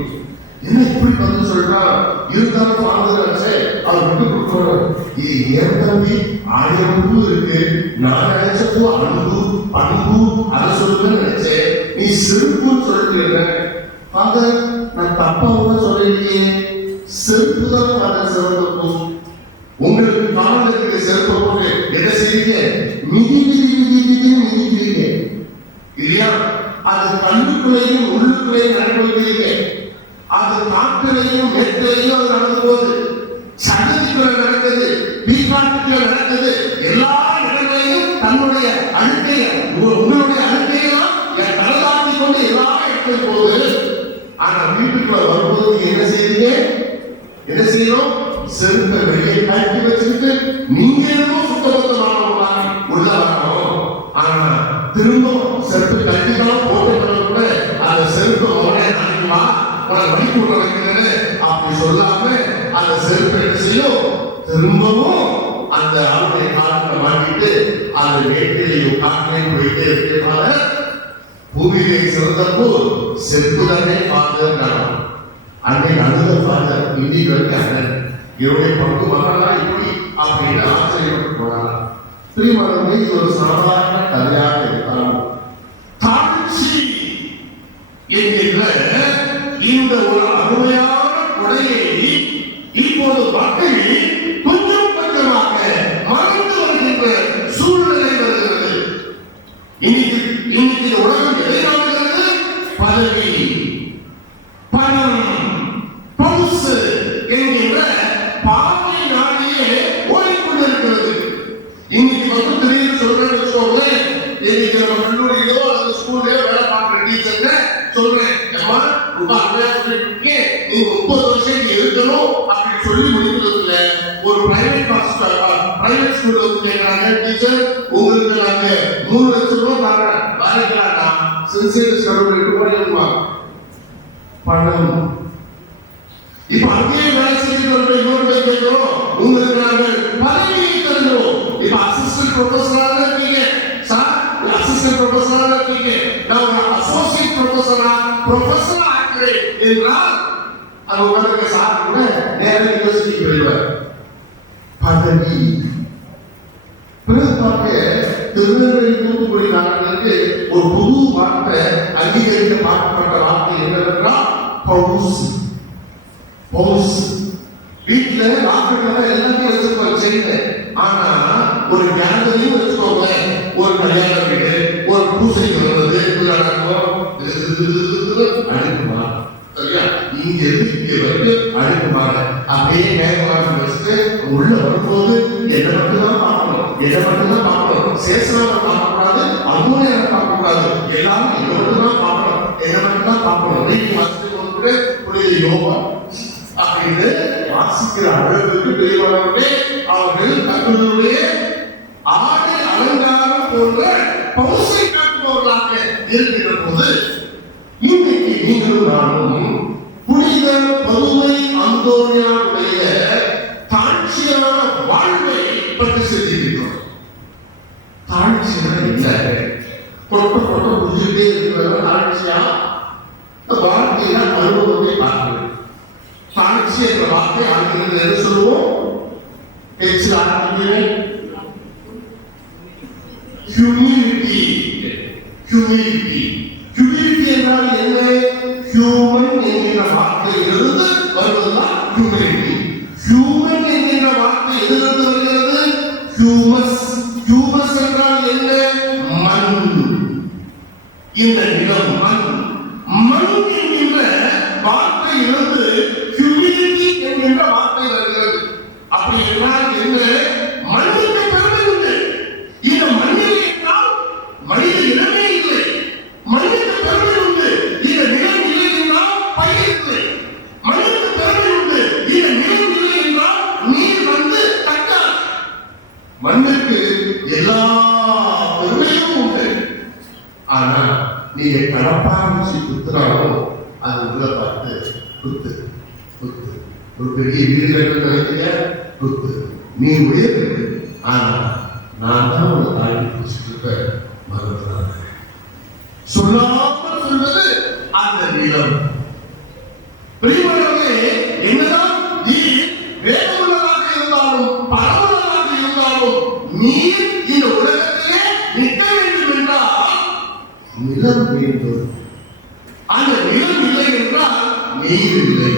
என்ன இப்படி வந்து சொல்றான். இருந்தாலும் ஃபாதர் ஆச்சே அவர் விட்டு கொடுக்கணும். இது ஏன் தம்பி 1000 பூ இருக்கு, நான் நினைச்ச பூ அன்பு பண்பு அதை சொல்லுன்னு நினைச்சேன், நீ செருப்புன்னு சொல்லிட்டு. ஃபாதர் நான் தப்பாவும் சொல்லலையே, செருப்பு தான் ஃபாதர் சிறந்த பூ. உங்களுக்கு காலத்துக்கு செருப்பு போட்டு என்ன செய்வீங்க? மிதி மிதி மிதி மிதி மிதிக்கிறீங்க இல்லையா? அது கண்ணுக்குள்ளையும் உள்ளுக்குள்ளையும் நடந்துக்கிறீங்க. அது காட்டுலையும் மெட்டிலையும் அது நடந்து போகுது. சடதிக்குள்ள நடக்குது, வீக்காட்டுக்குள்ள நடக்குது. எல்லா இடங்களையும் தன்னுடைய அழுக்கைய உங்களுடைய அழுக்கையெல்லாம் கடலாட்டி கொண்டு எல்லா இடத்துலையும் போகுது. ஆனா வீட்டுக்குள்ள வரும்போது என்ன செய்வீங்க? என்ன செய்யணும்? செருப்பை வெளியே காட்டி வச்சுக்கிட்டு நீங்க என்னமோ சுத்தபத்தமானவங்களா உள்ள வரணும். ஆனா திரும்ப செருப்பு கட்டிதான் போட்டு கூட அந்த செருப்பை உடனே நாளைக்குமா உனக்கு வழி கூட வைக்கிறேன்னு அப்படி சொல்லாம அந்த செருப்பை என்ன செய்யும்? திரும்பவும் அந்த ஆளுடைய காலத்துல மாட்டிட்டு அந்த வேட்டிலையும் காட்டிலையும் போயிட்டே இருக்கிறதுனால பூமியிலே சிறந்தப்போ செருப்பு தானே ஃபாதர். அன்னைக்கு அழுத ஃபாதர் இன்னைக்கு வரைக்கும் இவருடைய பங்கு மகனா இப்படி அப்படின்னு ஆச்சரியப்பட்டு போனார். திருமணமே இது ஒரு சாதாரண கதையாக இருந்தாலும் தாழ்ச்சி என்கின்ற இந்த ஒரு அருமையான கொடையை இப்போது மக்கள் கொஞ்சம் கொஞ்சமாக மறந்து வருகின்ற சூழ்நிலை வருகிறது. இன்னைக்கு உலகம் எதை நாடுகிறது? பதவி, பணம், பவுசு என்கின்ற பாவை நாடியே ஓடிக்கொண்டிருக்கிறது. இன்னைக்கு வந்து திடீர்னு சொல்றேன்னு வச்சுக்கோங்களேன், இன்னைக்கு நம்ம கல்லூரியிலோ அல்லது ஸ்கூல்லையோ வேலை பார்க்குற டீச்சர்கிட்ட சொல்றேன், அம்மா ரொம்ப அருமையா சொல்லிட்டு இருக்கேன், நீங்க 30 வருஷம் இங்க இருக்கணும் அப்படின்னு சொல்லி முடிக்கிறதுல ஒரு பிரைவேட் ஸ்கூல்ல வந்து கேட்கறாங்க, டீச்சர் உங்களுக்கு நாங்க 3 லட்சம் ரூபாய் தாங்க வேலைக்கலாம்னா சின்சியர் ஸ்கூல் 8 கோடி இருக்குமா? பணம் இப்ப அங்கேயே வேலை செய்கிறவர்கள் இன்னொரு கேட்கிறோம், உங்களுக்கு நாங்கள் பதவியை தருகிறோம். இப்ப அசிஸ்டன்ட் ப்ரொஃபஸராக இருக்கீங்க சார், அசிஸ்டன்ட் ப்ரொஃபஸராக இருக்கீங்க, நான் ஒரு அசோசியேட் ப்ரொஃபஸரா ஆகிறேன் என்றால் அது உங்களுக்கு சார் கூட நேர யூனிவர்சிட்டிக்கு வருவார். பதவி பிறப்பாக திருநெல்வேலி தூத்துக்குடி நாடுகளுக்கு ஒரு புது வார்த்தை அங்கீகரிக்கப்பட்ட வார்த்தை என்னவென்றால் பவுஸ். பவுஸ் வீட்டுல லாக்கெட்ல எல்லாமே வச்சிருப்பாங்க செய்யுங்க. ஆனா ஒரு கேலரியும் வச்சுக்கோங்க, ஒரு கல்யாண வீடு, ஒரு பூசைக்கு வருவது அடுக்குமா, சரியா? இங்க இருந்து இங்க வரைக்கும் அடுக்குமாங்க. அப்படியே மேகமாக வச்சுட்டு உள்ள வரும்போது என்ன மட்டும்தான் பார்க்கணும், என்ன மட்டும்தான் பார்க்கணும், சேஷனாவை பார்க்கக்கூடாது, அதுவும் என்ன பார்க்கக்கூடாது, எல்லாரும் என்ன மட்டும்தான் பார்க்கணும், என்ன மட்டும்தான் பார்க்கணும். நீங்க வாசித்து கொண்டு புரியுது யோகா அப்படின்னு வாசிக்கிற அளவுக்கு பெரியவர்களே அவர்கள் தங்களுடைய ஆடை அலங்காரம் போன்ற பவுசை காட்டுபவர்களாக இருக்கிற போது இன்னைக்கு நீங்களும் நானும் புனித பதுமை அந்தோனியாருடைய தாழ்ச்சியான வாழ்வை பற்றி சிந்திக்கிறோம். தாழ்ச்சியா இல்லை, கொட்ட கொட்ட புரிஞ்சுட்டே இருக்கிற தாழ்ச்சியா வாழ்க்கையில அனுபவத்தை பார்க்கிறேன். தாழ்ச்சி என்ற வார்த்தை ஆங்கிலத்தில் என்ன சொல்லுவோம்? பேச்சு ஆரம்பிக்கிறேன். ஹியூமிலிட்டி. ஹியூமிலிட்டி ஹியூமிலிட்டி என்றால் என்ன? ஹியூமன் என்கிற வார்த்தையிலிருந்து வருவதுதான் ஹியூமிலிட்டி. ஹியூமன் என்கிற வார்த்தை எதிலிருந்து வருகிறது? ஹியூமஸ். ஹியூமஸ் என்றால் என்ன? மண். இந்த நிலம் மண். மண் என்கின்ற வார்த்தையிலிருந்து ஹியூமிலிட்டி என்கின்ற வார்த்தை வருகிறது. அப்படி என்றால் என்ன? மண்ணுக்கு பெருமை உண்டு. இந்த மண்ணில் என்றால் மனித இனமே இல்லை. மண்ணுக்கு பெருமை உண்டு. இந்த நிலம் இல்லை என்றால் பயிர் இல்லை. மண்ணுக்கு பெருமை உண்டு. இந்த நிலம் இல்லை என்றால் நீர் வந்து தட்டாது. மண்ணுக்கு எல்லா பெருமையும் உண்டு. ஆனா நீங்க கடப்பாஞ்சி குத்துறாலும் அது உள்ள பார்த்து குத்து குத்து. ஒரு பெரிய வீடு கட்ட நினைக்கிறீங்க, குத்து. நீ உயர்வு. ஆனா நான் தான் உங்களை தாண்டி பிடிச்சிட்டு மறந்துடாத. சொல்லாமல் சொல்வது அந்த நிலம். பிரியமானவர்களே, என்னதான் நீ வேதமுள்ளதாக இருந்தாலும் பரவலாக இருந்தாலும் நீர் இந்த உலகத்திலே நிற்க வேண்டும் என்றால் நிலம் வேண்டும். அந்த நிலம் இல்லை என்றால் நீர் இல்லை.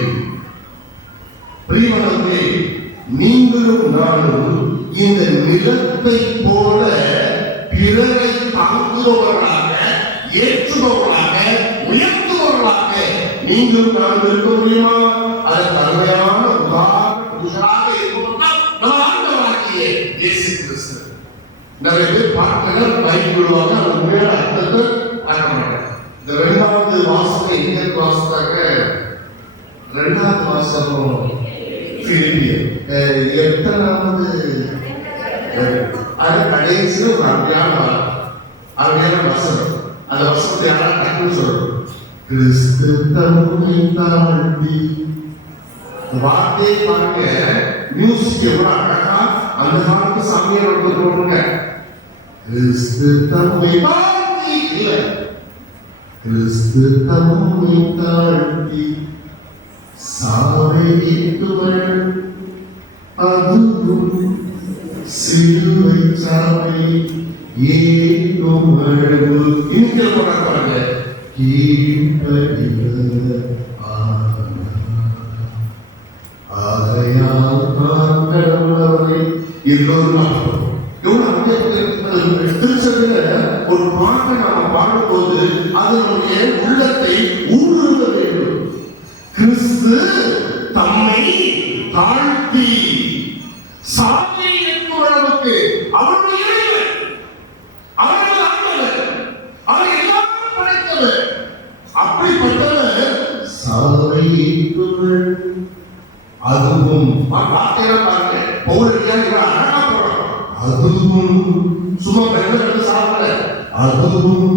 பிரியமானவர்களே, நீங்களும் நானும் இந்த நிலத்தை போல பிறரை தாங்குபவர்களாக, ஏற்றுபவர்களாக, உயர்த்துபவர்களாக நீங்களும் நானும் இருக்க முடியுமா? அதற்கு அருமையான உதாரண புருஷராக இருப்பவர்கள் நம்ம ஆண்டவராகிய இயேசு கிறிஸ்து. நிறைய பேர் பார்க்கணும் பைக் விடுவாங்க, அந்த உண்மையான அர்த்தத்தை பார்க்க மாட்டாங்க. இந்த இரண்டாவது வாசகம் எங்க வாசித்தாங்க? இரண்டாவது வாசகம் பிலிப்பியர் 8வது அது கடைசியில் ஒரு அருமையான வசனம். அந்த வசனத்தை யாராவது டக்குன்னு சொல்லணும். கிறிஸ்து தம்மை தாழ்த்தி. வார்த்தையை பார்க்க மியூசிக் எவ்வளவு அழகா அந்த காலத்து சாமியார் போடுங்க. கிறிஸ்து தம்மை தாழ்த்தி இல்லை, கிறிஸ்து தம்மை தாழ்த்தி சாவை ஏற்றுவர் அதுவும் சிலுவை சாவை ஏற்றும் அழகு. இன்னைக்கு போறாங்க ஆகையால் நான் கடவுளவரை எல்லோரும் திருச்சபையில ஒரு பாட்டை நாம பாடும்போது அது நம்முடைய உள்ளத்தை ஊடுருவ வேண்டும். கிறிஸ்து தம்மை தாழ்த்தி சாவை ஏற்றும் அளவுக்கு அவருடைய அவர்கள் ஆண்டவர், அவர் எல்லாரும் படைத்தவர். அப்படிப்பட்டவர் சாவை ஏற்றுவர் அதுவும் வார்த்தையில பாருங்க. பௌரடியா அழகா போடுறாங்க. அதுவும் சும்மா பெண்கள் சாப்பிட, அதுவும்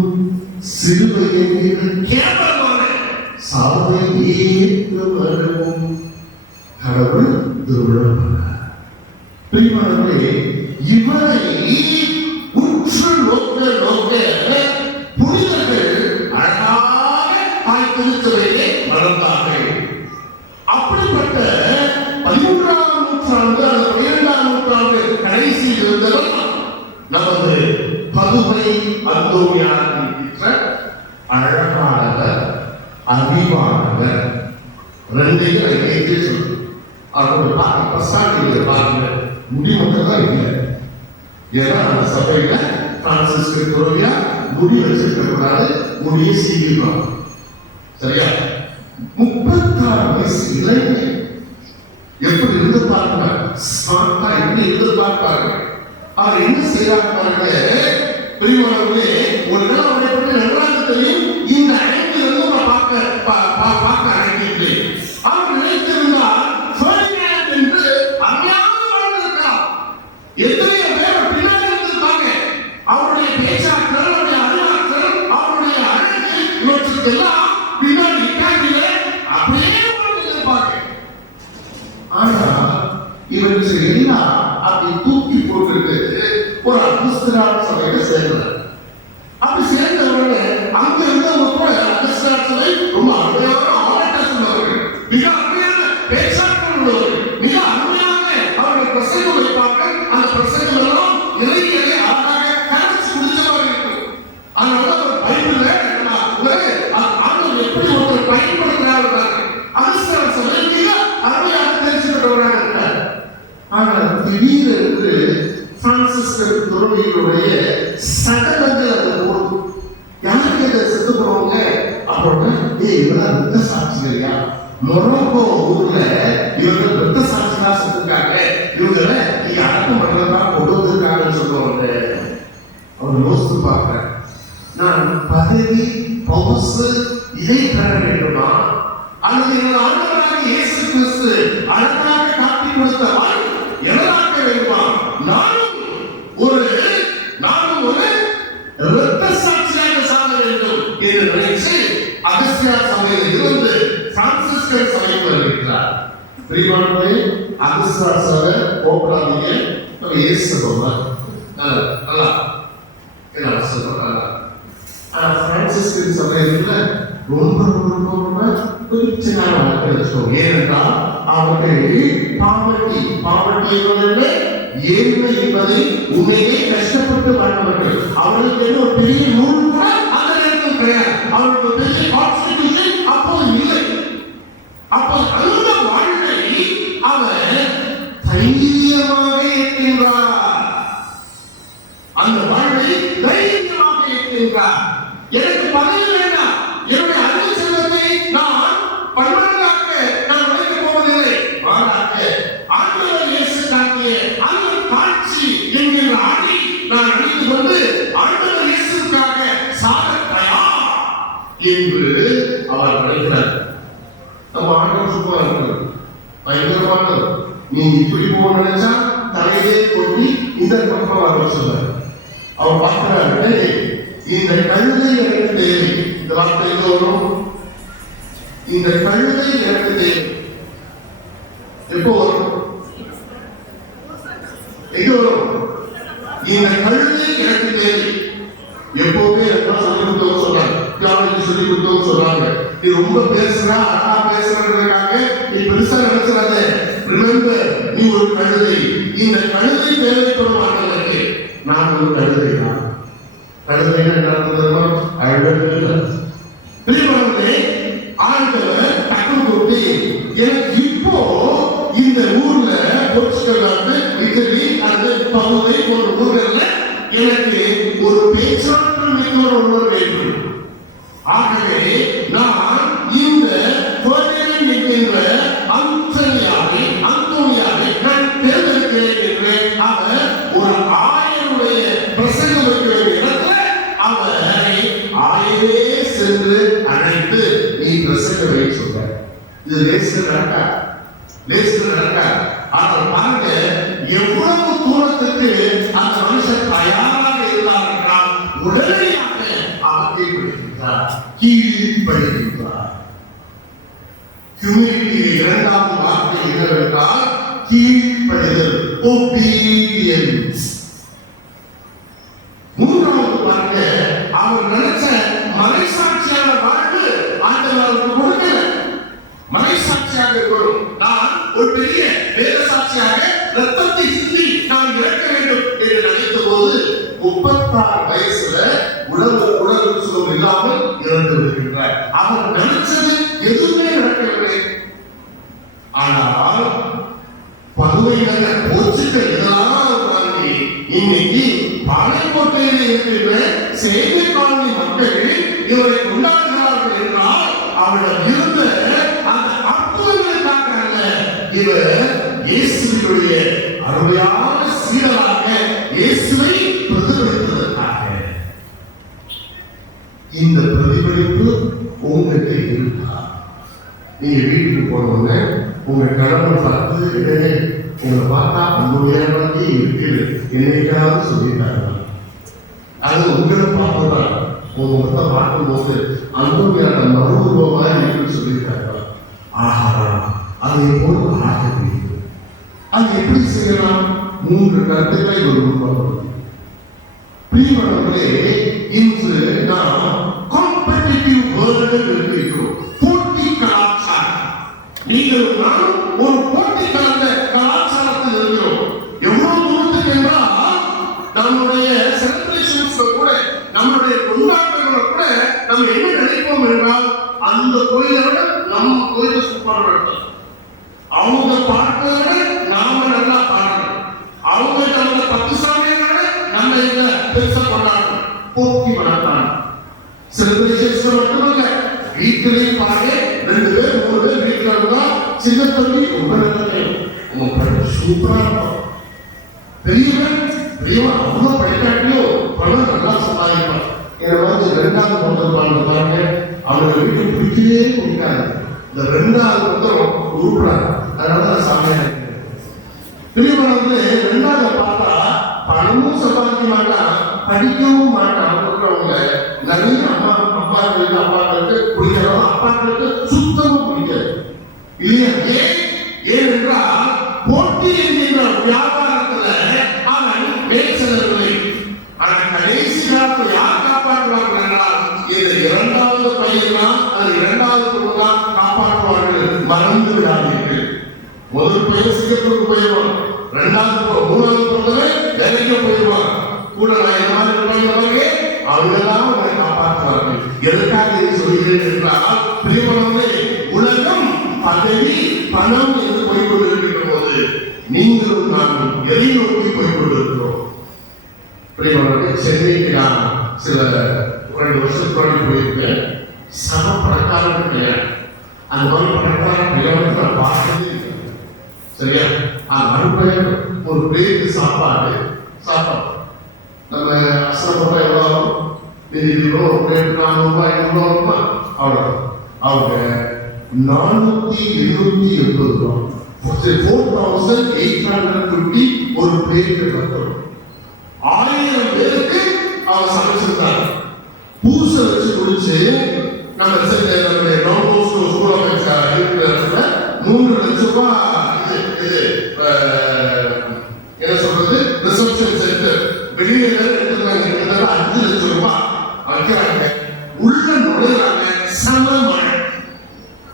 சிலுவை என்கிற கேவலமான சாவை ஏற்றுவரும் கடவுள் திருவிழம் பண்ணார். பிரியமானவர்களே, இவரை உற்று நோக்க நோக்க புனிதர்கள் அழகாக தாய் திருச்சபையிலே வளர்ந்தார்கள். அப்படிப்பட்ட 13ஆம் நூற்றாண்டு அல்லது 12ஆம் நூற்றாண்டு கடைசியில் இருந்தவர் நமது பதுமை அந்தோனியார் என்கின்ற அழகானவர், அறிவானவர். ரெண்டையும் எங்கே சொல்றது? அவரோட பர்சனாலிட்டியில பாருங்க, முடி மட்டும் தான் இல்லை. ஏன்னா அந்த சபையில பிரான்சிஸ்கு துறவியா முடி வச்சிருக்க கூடாது, முடியை சீவிடுவாங்க. சரியா? 36 வயசு இளைஞர் எப்படி இருந்து பார்ப்பாங்க, ஸ்மார்ட்டா எப்படி இருந்து பார்ப்பாங்க. அவர் என்ன செய்யறாங்க பாருங்க. பிரியமானவர்களே, ஒரு நாள் அவரை பற்றி நன்றாக தெரியும். இந்த அழைப்பு பார்க்க அழைக்கின்றே அவர் நினைத்திருந்தார் ஃபெர்டினாண்ட் என்று அஞ்ஞான வாழ்ந்திருக்கிறார். எத்தனையோ பேர் பின்னாடி இருந்திருப்பாங்க. அவருடைய பேச்சாற்றல், அவருடைய அறிவாற்றல், அவருடைய அழகு இவற்றுக்கெல்லாம் பின்னாடி இட்டாண்டிலே அப்படியே வாழ்ந்திருப்பாங்க. ஆனா இவற்றை எல்லாம் அப்படி தூக்கி போட்டுட்டு ஒரு அகஸ்தியர் சபையில சேர்ந்தார். அப்படி சேர்ந்தவங்க அங்க இருந்தவங்க கூட அகஸ்தியர் சபை ரொம்ப அருமையான ஆராய்ச்சி உள்ளவர்கள், மிக அருமையான பேச்சாற்றல் உள்ளவர்கள், மிக அருமையாக அவர்கள் பிரசங்கம் வைப்பார்கள். அந்த பிரசங்கம் எல்லாம் இளைஞரை அழகாக கரைச்சி குடிச்சவர்கள் இருக்கும். அதனால அவர் பைபிள்ல ஆண்டவர் எப்படி ஒருத்தர் பயன்படுத்துகிறார்கள் அகஸ்தியர் சபை மிக அருமையாக தெரிஞ்சுக்கிட்டவராக இருக்கிறார். ஆனால் திடீரென்று பிரான்சிஸ்கன் துறவிகளுடைய சடலங்கள் அந்த போது யாருக்கு அதை செத்து போறவங்க அப்படின்னா, இவங்க ரத்த சாட்சிகளையா, மொரோக்கோ ஊர்ல இவங்க ரத்த சாட்சிகளா செத்துருக்காங்க, இவங்களை நீங்க அடக்கம் பண்றதுதான் கொண்டு வந்திருக்காங்கன்னு சொல்லுவாங்க. அவர் யோசித்து பார்க்க, நான் பதவி பவுசு இதை பெற வேண்டுமா, அல்லது எனது ஆண்டவராக இயேசு கிறிஸ்து அழகாக காட்டி கொடுத்த வாய்ப்பு எனதாக்க வேண்டுமா, நானும் ஒரு இரத்த சாட்சியாக சாக வேண்டும் என்று நினைச்சு அகஸ்தியர் சபையில் இருந்து பிரான்சிஸ்கன் சபைக்கு வருகிறார். பிரியமானவர்களே, அகஸ்தியர் சபை போகலாதீங்க, நம்ம இயேசு சொல்றார் நல்லா என்ன சொல்றாங்க. ஆனா பிரான்சிஸ்கன் சபையில ரொம்ப ரொம்ப ரொம்ப குறிச்ச வாழ்க்கை வச்சோம். ஏனென்றால் அவர்கள் பாவட்டி என்பது ஏழ்மை என்பதை உண்மையே கஷ்டப்பட்டு வாழ்ந்தவர்கள். அவர்களுக்கு என்ன ஒரு பெரிய நூல் கூட அந்த நேரத்தில் கிடையாது. அவர்களுக்கு பெரிய கான்ஸ்டிடியூஷன் அப்போது இல்லை. அப்போ அந்த வாழ்க்கை அவர் தைரியமாக ஏற்கின்றார். அந்த வாழ்வை தைரியமாக ஏற்கின்றார். எனக்கு பதவி வேண்டாம், என்னுடைய அறிவு செல்வத்தை நான் பன்மடங்காக நான் வைக்கப் போவதில்லை. மாறாக ஆண்டவர் இயேசு காட்டிய அந்த காட்சி என்கிற ஆணி நான் அணிந்து கொண்டு ஆண்டவர் இயேசுக்காக சாக தயார் என்று அவர் நினைக்கிறார். நம்ம ஆண்டவர் சும்மா இருக்கிறது பயங்கரமானது. நீ இப்படி போக நினைச்சா தலையிலே கொட்டி இந்த பக்கம் வர சொல்றார். அவர் பார்க்கிறாரு, இந்த கழுதை எனக்கு தேவை. இந்த வார்த்தை எங்க வரும்? இந்த கழுதை எனக்கு தேவை. எப்போ வரும்? எங்க வரும்? இந்த கழுதை எனக்கு தேவை. எப்பவுமே எல்லாம் சொல்லி கொடுத்தவங்க சொல்றாங்க, தியானத்தை சொல்லி கொடுத்தவங்க சொல்றாங்க, நீ ரொம்ப பேசுறா அழகா பேசுறதுக்காக நீ பெருசா நினைச்சாத. ரிமெம்பர், நீ ஒரு கழுதை. இந்த கழுதை தேவைப்படும் ஆண்டவருக்கு. நான் ஒரு கழுதை தான். கழுதைன்னா என்ன அர்த்தம்? அழகு. பிரியமானவர்களே, ஆண்டவர் டக்குனு கூட்டி, எனக்கு இப்போ இந்த ஊர்ல போர்ச்சுகல் நாட்டு இட்டலி அல்லது பகுதி போன்ற ஊர்ல எனக்கு ஒரு பேச்சாற்றல் மிக்கவர் ஒருவர் வேண்டும். ஆகவே நான் இந்த ஃபெர்டினாண்ட் என்கின்ற அந்தோனியாவை நான் தேர்ந்தெடுக்கிறேன் என்று அவர் ஒரு ஆயருடைய பிரசங்கம் வைக்க வேண்டிய இடத்துல அவரை ஆயரே சென்று அழைத்து நீ பிரசங்கம் வைக்க சொல்ற. இது லேசில் நடக்கா. ஆனால் பாருங்க எவ்வளவு தூரத்துக்கு அந்த மனுஷன் தயாராக இருந்தார் என்றால் உடனடியாக அவற்றை பிடிக்கின்றார், கீழ்ப்படுகின்றார். ஹியூமிலிட்டி இரண்டாவது வார்த்தை என்னவென்றால் கீழ்ப்படிதல், obedience. மூன்றாவது வார்த்தை அவர் நினைச்ச மறைசாட்சியான வாழ்வு ஆண்டவர் அவருக்கு கொடுக்கல. மறைசாட்சியாக இருக்கணும். நான் ஒரு பெரிய வேத சாட்சியாக ரத்தத்தை சிந்தி நான் இறக்க வேண்டும் என்று நினைத்த போது 36 வயசுல உடல் சுகம் இல்லாமல் இறந்து வருகின்றார். அவர் நினைச்சது எதுவுமே நடக்கவில்லை. ஆனால் பதுவை நகர் போச்சுக்க இதெல்லாம் வாங்கி இன்னைக்கு பாளையங்கோட்டையில் இருக்கின்ற சேவை காலனி மக்கள் இவரை கொண்டாடுகிறார்கள் என்றால் அவரிடம் இருந்த அந்த அற்புதங்களுக்காக அல்ல, இவர் இயேசுவினுடைய அருமையான சீடராக இயேசுவை பிரதிபலிப்பதற்காக. இந்த பிரதிபலிப்பு உங்ககிட்ட இருக்கா? நீங்க வீட்டுக்கு போனோம்னா உங்க கணவன் பார்த்து உங்களை பார்த்தா அன்புடையானே இருக்குது என்னைக்காவது சொல்லிட்டாங்க. அது உங்களை பார்ப்பதான் உங்க மொத்த பார்க்கும் போது அன்புடையான மறுரூபமாக இருக்குன்னு சொல்லியிருக்காங்க. ஆஹா, அதை போல் ஆக முடியும். அது எப்படி செய்யலாம்? 3 கருத்துக்களை ஒரு உருவாக்கும். பிரியமானவர்களே, இன்று நாம் காம்படிட்டிவ் வேர்ல்டில் இருக்கிறோம். போட்டி கலாச்சாரம். நீங்கள் நானும் ஒரு போட்டி கலந்த கலாச்சாரத்தில் இருக்கிறோம். எவ்வளவு தூரத்துக்கு என்றால் நம்முடைய செலிப்ரேஷன்ஸ் கூட, நம்முடைய கொண்டாட்டங்களை கூட நம்ம என்ன நினைப்போம் என்றால் அந்த கோயிலை விட நம்ம கோயிலை சூப்பராக இருக்கும். அவங்க பார்க்கிறத விட நாம நல்லா பாடணும். அவங்க நம்ம 10 சாமியோட நம்ம இங்க பெருசா கொண்டாடணும். போட்டி வளர்த்தாங்க. செலிப்ரேஷன்ஸ் மட்டுமல்ல, வீட்டிலையும் பாருங்க, 2 பேர் 3 பேர் வீட்டில் இருந்தா சின்ன தம்பி ரொம்ப நல்லது, உங்க படம் சூப்பரா இருக்கும். பெரியவன் அவ்வளோ படிக்காட்டியும் பணம் நல்லா சம்பாதிப்பான். இந்த மாதிரி 2வது பொருத்தம் பாருங்க, அவங்க வீட்டுக்கு பிடிக்கவே பிடிக்காது. இந்த 2வது பொருத்தம் உருப்புறாங்க. அதனால சாமியா பிரியமானவர்களே, 2வது பார்த்தா பணமும் சம்பாதிக்க மாட்டான், படிக்கவும் மாட்டான். இருக்கிறவங்க நிறைய அப்பாக்களுக்கு பிடிக்கிறோம், அப்பாக்களுக்கு சுத்தமும் பிடிக்காது இல்லையா? ஏனென்றால் போட்டி என்கின்ற வியாபாரத்துல அவன் மேற்செல்லவில்லை. ஆனால் கடைசி காலத்தில் யார் காப்பாற்றுவார்கள் என்றால் இந்த 2வது பையன் தான், அது 2வது குடும்பம் தான் காப்பாற்றுவார்கள். மறந்து விடாதீர்கள். முதல் பையன் சிங்கப்பூருக்கு போயிடுவான், 3வது பொறுத்தவரை வேலைக்கு போயிடுவான். கூட நான் இந்த மாதிரி அவங்கெல்லாம் உங்களை காப்பாற்றுவார்கள். எதற்காக இதை சொல்கிறேன் என்றால், பிரியமானவர்களே, உலகம் பதவி பணம் என்று போய்கொண்டிருக்கின்ற போது நீங்களும் நானும் எதை நோக்கி போய்கொண்டிருக்கிறோம்? பிரியமானவர்களே, சென்னைக்கு நான் சில 2 வருஷத்துக்கு போயிருக்கேன். சம பணக்காரன் கிடையாது. அந்த மாதிரி பணக்காரன் கிடையாது நான் பார்த்ததே இல்லை. சரியா? மறுபடியும் ஒரு பேருக்கு சாப்பாடு நம்ம அசலப்பட்ட எவ்வளோ ஒரு பிளேட் 400 ரூபாய் 500 ரூபாய் அவ்வளோ. அவங்க 480 ரூபாய் 4850 ஒரு பிளேட் கட்டணும். 1000 பேருக்கு அவங்க சமைச்சிருந்தாங்க. பூசை வச்சு குடிச்சு நம்ம நம்முடைய ஸ்கூல் ஆஃப் இருக்கிற 3 லட்சம் ரூபாய் என்ன சொல்றது ரிசப்ஷன் சென்டர் வெளியே 5 லட்சம் ரூபாய் வைக்கிறாங்க. உள்ள நுழைறாங்க. சம மழை,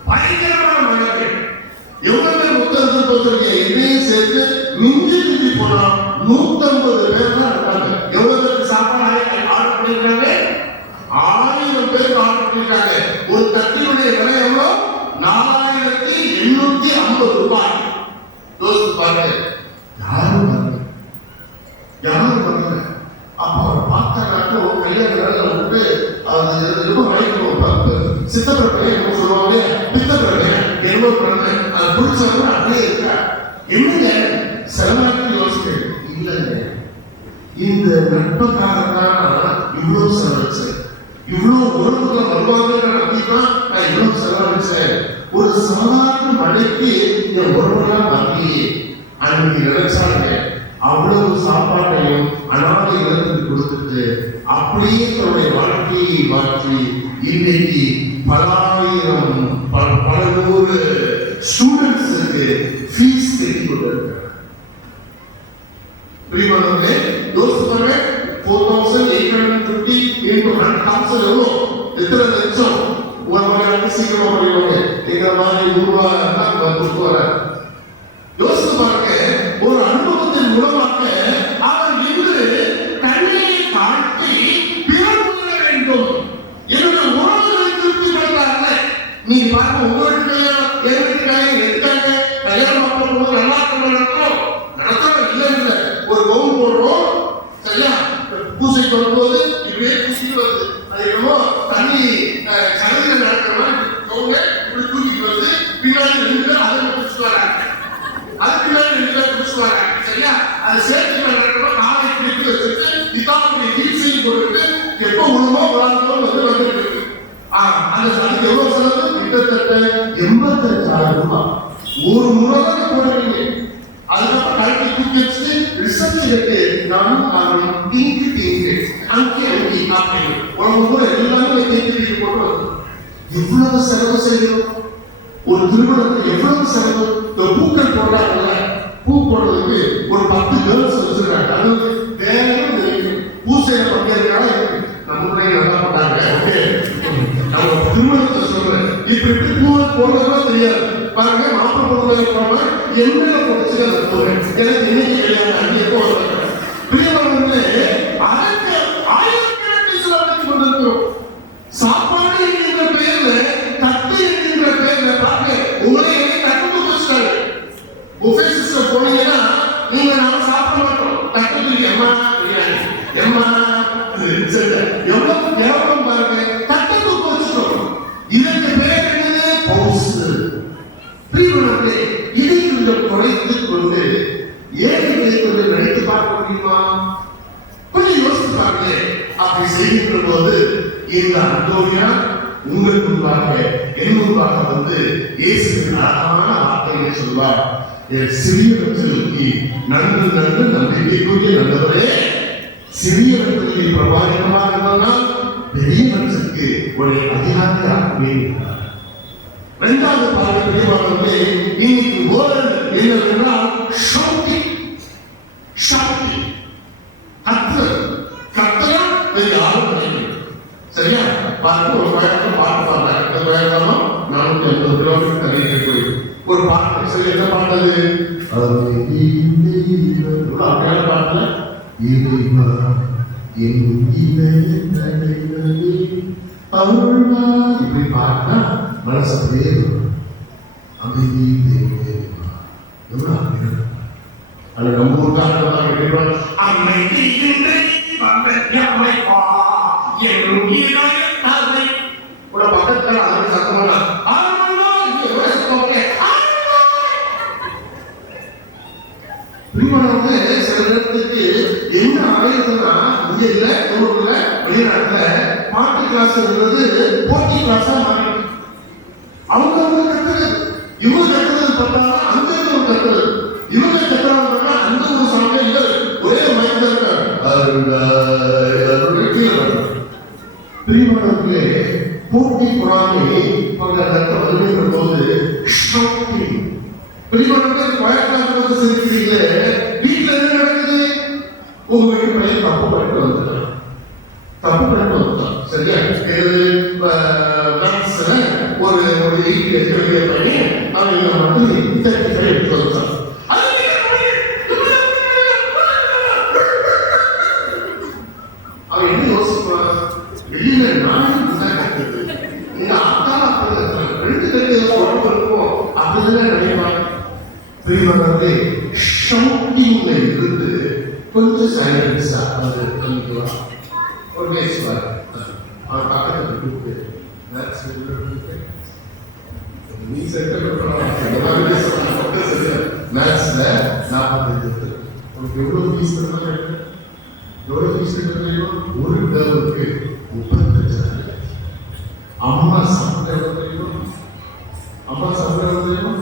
பயங்கரமான மழை. எவ்வளவு பேர் புத்தகத்தில் போட்டிருக்க என்னையும் சேர்த்து மிஞ்சி போனா 150 பேர் தான் இருக்காங்க. எவ்வளவு பேருக்கு சாப்பாடு ஆர்டர் பண்ணிருக்காங்க? 1000 பேருக்கு ஆர்டர் பண்ணிருக்காங்க. ஒரு தட்டினுடைய விலை எவ்வளோ? 4850 ரூபாய். யோசித்து பாருங்க. யாரும் வரல. அப்போ அவர் பார்த்தாக்க கையாளர்கள் விட்டு அது ரொம்ப வரைக்கும் சித்தப்பிரப்பை என்ன சொல்லுவாங்க, பித்தப்பிரப்பை என்ன பிரமை அது பிடிச்சவங்க அப்படியே இருக்கா. என்னங்க செலவாக்கி யோசிக்க இல்லைங்க. இந்த நட்புக்காரத்தான் இவ்வளவு செலவழிச்சு, இவ்வளவு உறவுகள் வருவாங்க நம்பிதான் நான் இவ்வளவு செலவழிச்சேன். ஒரு சாதாரண மழைக்கு இந்த உறவுலாம் வரலையே அன்னைக்கு நினைச்சாங்க. அவ்வளவு சாப்பாட்டையும் அனாதை இடத்துக்கு கொடுத்துட்டு அப்படியே தன்னுடைய வாழ்க்கையை மாற்றி இன்னைக்கு பலாயிரம் பல நூறு ஸ்டூடெண்ட்ஸுக்கு ஃபீஸ் கட்டி கொண்டிருக்கிறார். பிரியமானவர்களே, யோசிச்சு பாருங்க, 4,850 into 100,000 எவ்வளோ? எத்தனை லட்சம்? ஒரு மாதிரி சீக்கிரமா படிவாங்க. எங்க மாதிரி உருவாக வர யோசித்து பாருங்க. ஒரு அனுபவத்தின் மூலமாக அவர் இன்று தன்னையை தாழ்த்தி பிறப்புற வேண்டும். என்னுடைய உறவுகளை திருப்தி படுத்தாங்க. நீ பாருங்க, உங்க வீட்டுக்காக என் வீட்டுக்காக எதுக்காக கல்யாணம் பார்க்கும்போது நல்லா நடத்துறோம் இல்லை ஒரு கவுன் போடுறோம், சரியா? பூசைக்கு வரும்போது இப்படியே பூசிட்டு வருது. அது என்னமோ தண்ணி கரையில நடக்கிற மாதிரி கவுனை இப்படி தூக்கிட்டு வருது. பின்னாடி 2 பேர் அதை பிடிச்சிட்டு வராங்க, அது பின்னாடி 2 பேர் பிடிச்சிட்டு வராங்க, சரியா? அது சேர்த்து நடக்கிறப்ப காலை பிடித்து வச்சுட்டு இத்தாவுடைய ஹீல்ஸையும் போட்டுட்டு எப்போ உணவோ விளாடுறோம் வந்துட்டு இருக்கு. அதுக்கு எவ்வளவு செலவு? கிட்டத்தட்ட 85,000 ரூபாய். ஒரு முறை தான் போடுறீங்க. அதுக்கப்புறம் கரெக்டாக தூக்கி வச்சுட்டு ரிசப்ஷனுக்கு நானும் ஆகணும் திங்கு அங்கே அப்படின்னு உடம்பு கூட எல்லாமே தேக்கி போட்டு எவ்வளவு செலவு செய்யணும்? ஒரு திருமணத்தில் எவ்வளவு செலவு? பூக்கள் போடுறாங்கல்ல, பூ போடுறதுக்கு ஒரு 10 கேர்ள்ஸ் வச்சிருக்காங்க. அது வேற பூசையில பங்கேற்காக நம்மளுடைய நல்லா பண்ணாங்க. நம்ம திருமணத்தை சொல்றேன், இப்படி பூ போடுறதா தெரியாது. பாருங்க, மாப்பிள்ளை பொண்ணு போடாம என்ன போட்டுச்சு அதை போடுறேன். எனக்கு இன்னைக்கு கிடையாது, அங்கே எப்போ வருவாங்க. பிரியமானவர்களே, அதற்கு ஆயிரக்கணக்கில் செலவழித்துக் கொண்டிருக்கிறோம். சாப்பாடு என்கின்ற பெயர்ல, தட்டு என்கின்ற பெயர்ல பாருங்க, உங்களே தட்டு வச்சுட்டாங்க. புஃபே சிஸ்டம் போனீங்கன்னா நீங்க நாம சாப்பிட மாட்டோம். தட்டு எம்மா பிரியாணி, எம்மா எவ்வளவு கேவலம் பாருங்க. தட்டு தூக்க வச்சுட்டோம். இதற்கு பெயர் என்னது? பவுஸ். பிரியமானவர்களே, இதை கொஞ்சம் குறைத்துக் கொண்டு ஏழைகளை கொஞ்சம் நினைத்து பார்க்க முடியுமா? கொஞ்சம் யோசித்து பாருங்க. அப்படி செய்கின்ற போது இந்த அந்தோனியா உங்களுக்கு முன்பாக என் முன்பாக வந்து இயேசுவின் அழகான வார்த்தைகளை சொல்வார். சிறியவர்களுக்கு நன்று நன்று நம்பிக்கைக்குரிய நல்லவரே, சிறியவர்களுக்கு பிரபாகரமாக இருந்தால் பெரியவர்களுக்கு ஒரு அதிகாரி ஆக்குவேன். 2வது பாடல் பிரியமானவர்களே, இன்னைக்கு ஓரல் என்னவென்றால் ஷவுட்டிங். கத்தரா வேறு யாரும் கிடையாது, சரியா? பாருங்க, ஒரு பயணம் பாட்டு பாடுறாங்க. அந்த பயணம் 450 கிலோமீட்டர் தள்ளிட்டு போய் ஒரு பாட்டு, சரி, என்ன பாட்டது? அப்படியான பாட்டுல இப்படி பாட்டா மனசு அப்படியே அமைதி. ஆனா நம்ம ஊருக்காக அமைதி பக்கத்துல அது சத்தமான சில நேரத்துக்கு என்ன ஆயுதம்னா, இங்க இல்ல ஊர்ல வெளிநாட்டுல பாட்டு கிளாஸ் இருந்தது போட்டி கிளாஸா மாறி அவங்க கத்துறது. இவங்க கத்துறது பார்த்தா அங்க இருந்து ஒரு கத்துறது, இவங்க கத்துறாங்க அந்த ஒரு சாமி இல்ல, ஒரே மைக் தான் பிரியமானவர்களே. போட்டி பொறாமை வருகின்ற போது பிரியமானவர்களே, கோயம்புத்தூர் சிரிக்கிறீங்களே, வீட்டுல என்ன நடக்குது? உங்க வீட்டு பையன் தப்பு பண்ணிட்டு வந்துட்டான், சரியா? ஒரு 8 எடுத்து பண்ணி அவங்க வந்து 35 எடுத்து வந்துட்டான். அவன் என்ன யோசிப்பான்? வெளியில நானும் கத்துது, நீங்க அக்கா 2 கட்டு உடம்பு இருக்கும் அப்படிதான் நினைப்பாங்க. பிரியமானவர்களே, ஷவுட்டிங்ல இருந்து கொஞ்சம் சைலன்ஸா அது பண்ணிக்கலாம். ஒரு பேசுவார், அவன் பக்கத்துல கூப்பிட்டு நீ செட்டில் மேத்ஸ்ல 45 உனக்கு எவ்வளவு ஃபீஸ் கட்டணும்? எவ்வளவு ஃபீஸ் கட்டணும்? ஒரு டேர்முக்கு 35,000. அம்மா சம்பளம் தெரியும், அம்மா சம்பளம் தெரியும்.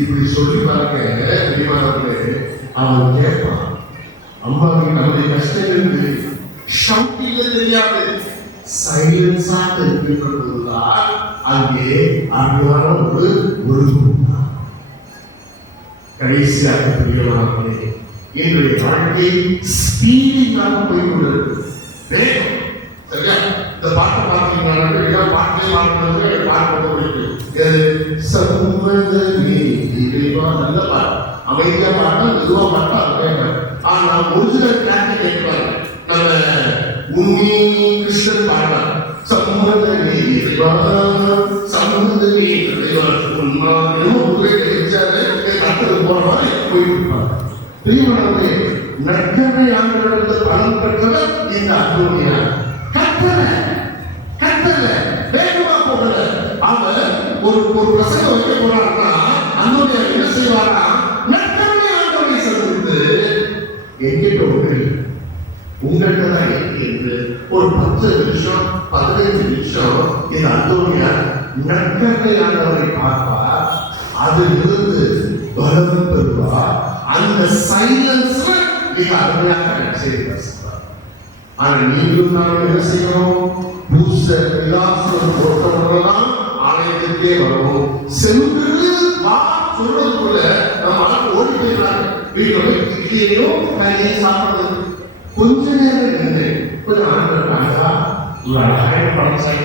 இப்படி சொல்லி பாருங்க பிரியமானவர்களே, அவன் கேட்பான், அம்மாவுக்கு நம்முடைய கஷ்டங்கள் தெரியும், ஷவுட்டிங்ல தெரியாது, சைலன்ஸாக இருக்கின்றதுதான் அங்கே அருமையான ஒரு உருவம். கடைசியாக பிரியமானவர்களே, இன்றைய வாழ்க்கை ஸ்பீடிங்காக போய் கொண்டிருக்கு. வேகம். சரியா? இந்த பாட்டை பார்த்தீங்கன்னா பாட்டை மாற்றினது பாட்டு பிடிக்கும். சமூகமே இறைவா, நல்ல பாட்டு, அமைதியா பாட்டா மெதுவா பாட்டா அது கேட்கலாம். ஆனா ஒரிஜினல் ட்ராக்கை கேட்பாங்க. நம்ம உன்னி கிருஷ்ணன் பாடலாம். சமூகமே இறைவா, சமூகமே இறைவா, உண்மா என்னமோ உங்களே தெரிஞ்சாரு கட்டது போற மாதிரி போயிட்டு இருப்பாங்க. பிரியமானவர்களே, நற்கரை ஆண்டுகளுக்கு பலம் பெற்றவர் இந்த அந்தோனியா. கட்டல வேகமா போகல. அவர் ஒரு பிரசங்கம் வைக்க போறாருன்னா அந்தோனியா என்ன செய்வாரா? நற்கரை ஆண்டவரை சந்தித்து எங்கிட்ட உங்கள்கிட்ட தான் என்று ஒரு 10 நிமிஷம் 15 நிமிஷம் இந்த அந்தோனியா நற்கரை ஆண்டவரை பார்ப்பார். அதிலிருந்து பலம் பெறுவார். அந்த சைலன்ஸ் மிக அருமையாக செய்வார். ஆனா நீங்களும் நானும் என்ன செய்யணும்? பூஸ்டர் விலாசம் போட்டவர்களெல்லாம் ஆலயத்திற்கே வரணும். சென்று வா சொல்றதுக்குள்ள நம்ம ஆளுக்கு ஓடி போயிடறாங்க. வீட்டுல போய் இட்லியையும் கையையும் சாப்பிடுறது. கொஞ்ச நேரம் நின்று கொஞ்சம் ஆண்டா ஒரு அழகான படம் சாய்,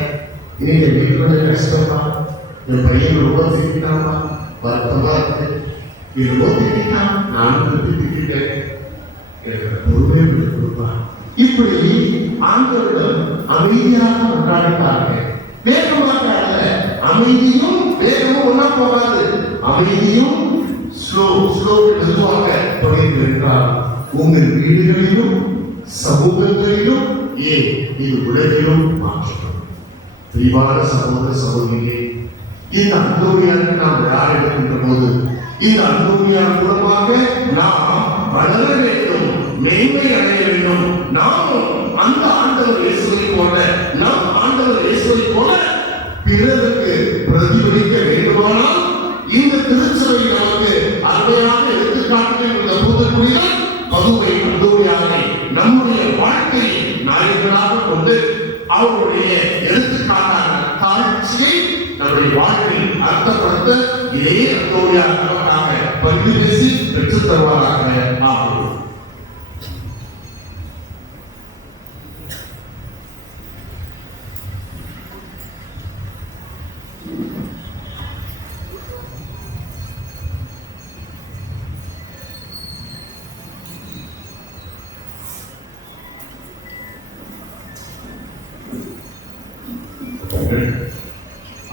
இன்னைக்கு வீட்டுல கொஞ்சம் கஷ்டமா, என் பையன் ரொம்ப திட்டாமா, வருத்தமா இருக்கு, ரொம்ப திட்டான், நானும் திட்டேன், எனக்கு பொறுமையை விட்டு கொடுப்பான். இப்படி ஆண்களிடம் அமைதியாக கொண்டாடிப்பார்கள். வேகமாக அல்ல, அமைதியும் வேகமும் ஒன்னா போகாது. அமைதியும் ஸ்லோ மெதுவாக தொடங்கி இருக்கிறார். உங்கள் வீடுகளிலும் சமூகங்களிலும் ஏன் இது உலகிலும் மாற்றப்படும். பிரிவான சகோதர சகோதரியே, இந்த அந்தோனியாருக்கு நாம் விழா எடுக்கின்ற போது இந்த அந்தோனியார் மூலமாக நாம் வளர வேண்டும், மேன்மை அடைய வேண்டும். நாமும் அந்த ஆண்டவர் இயேசுவை போல, நம் ஆண்டவர் இயேசுவை போல பிறருக்கு பிரதிபலிக்க வேண்டுமானால் இந்த திருச்சபை நமக்கு அருமையான எடுத்துக்காட்டுகள் இந்த தூதக்குடிகள் பதுவை அந்தோனியாரை நம்முடைய வாழ்க்கையை நாயகர்களாக கொண்டு அவருடைய எடுத்துக்காட்டான தாழ்ச்சியை நம்முடைய வாழ்வில் அர்த்தப்படுத்த இதே அந்தோனியார் நமக்காக பரிந்து பேசி பெற்றுத் தருவாராக. ஆகும்.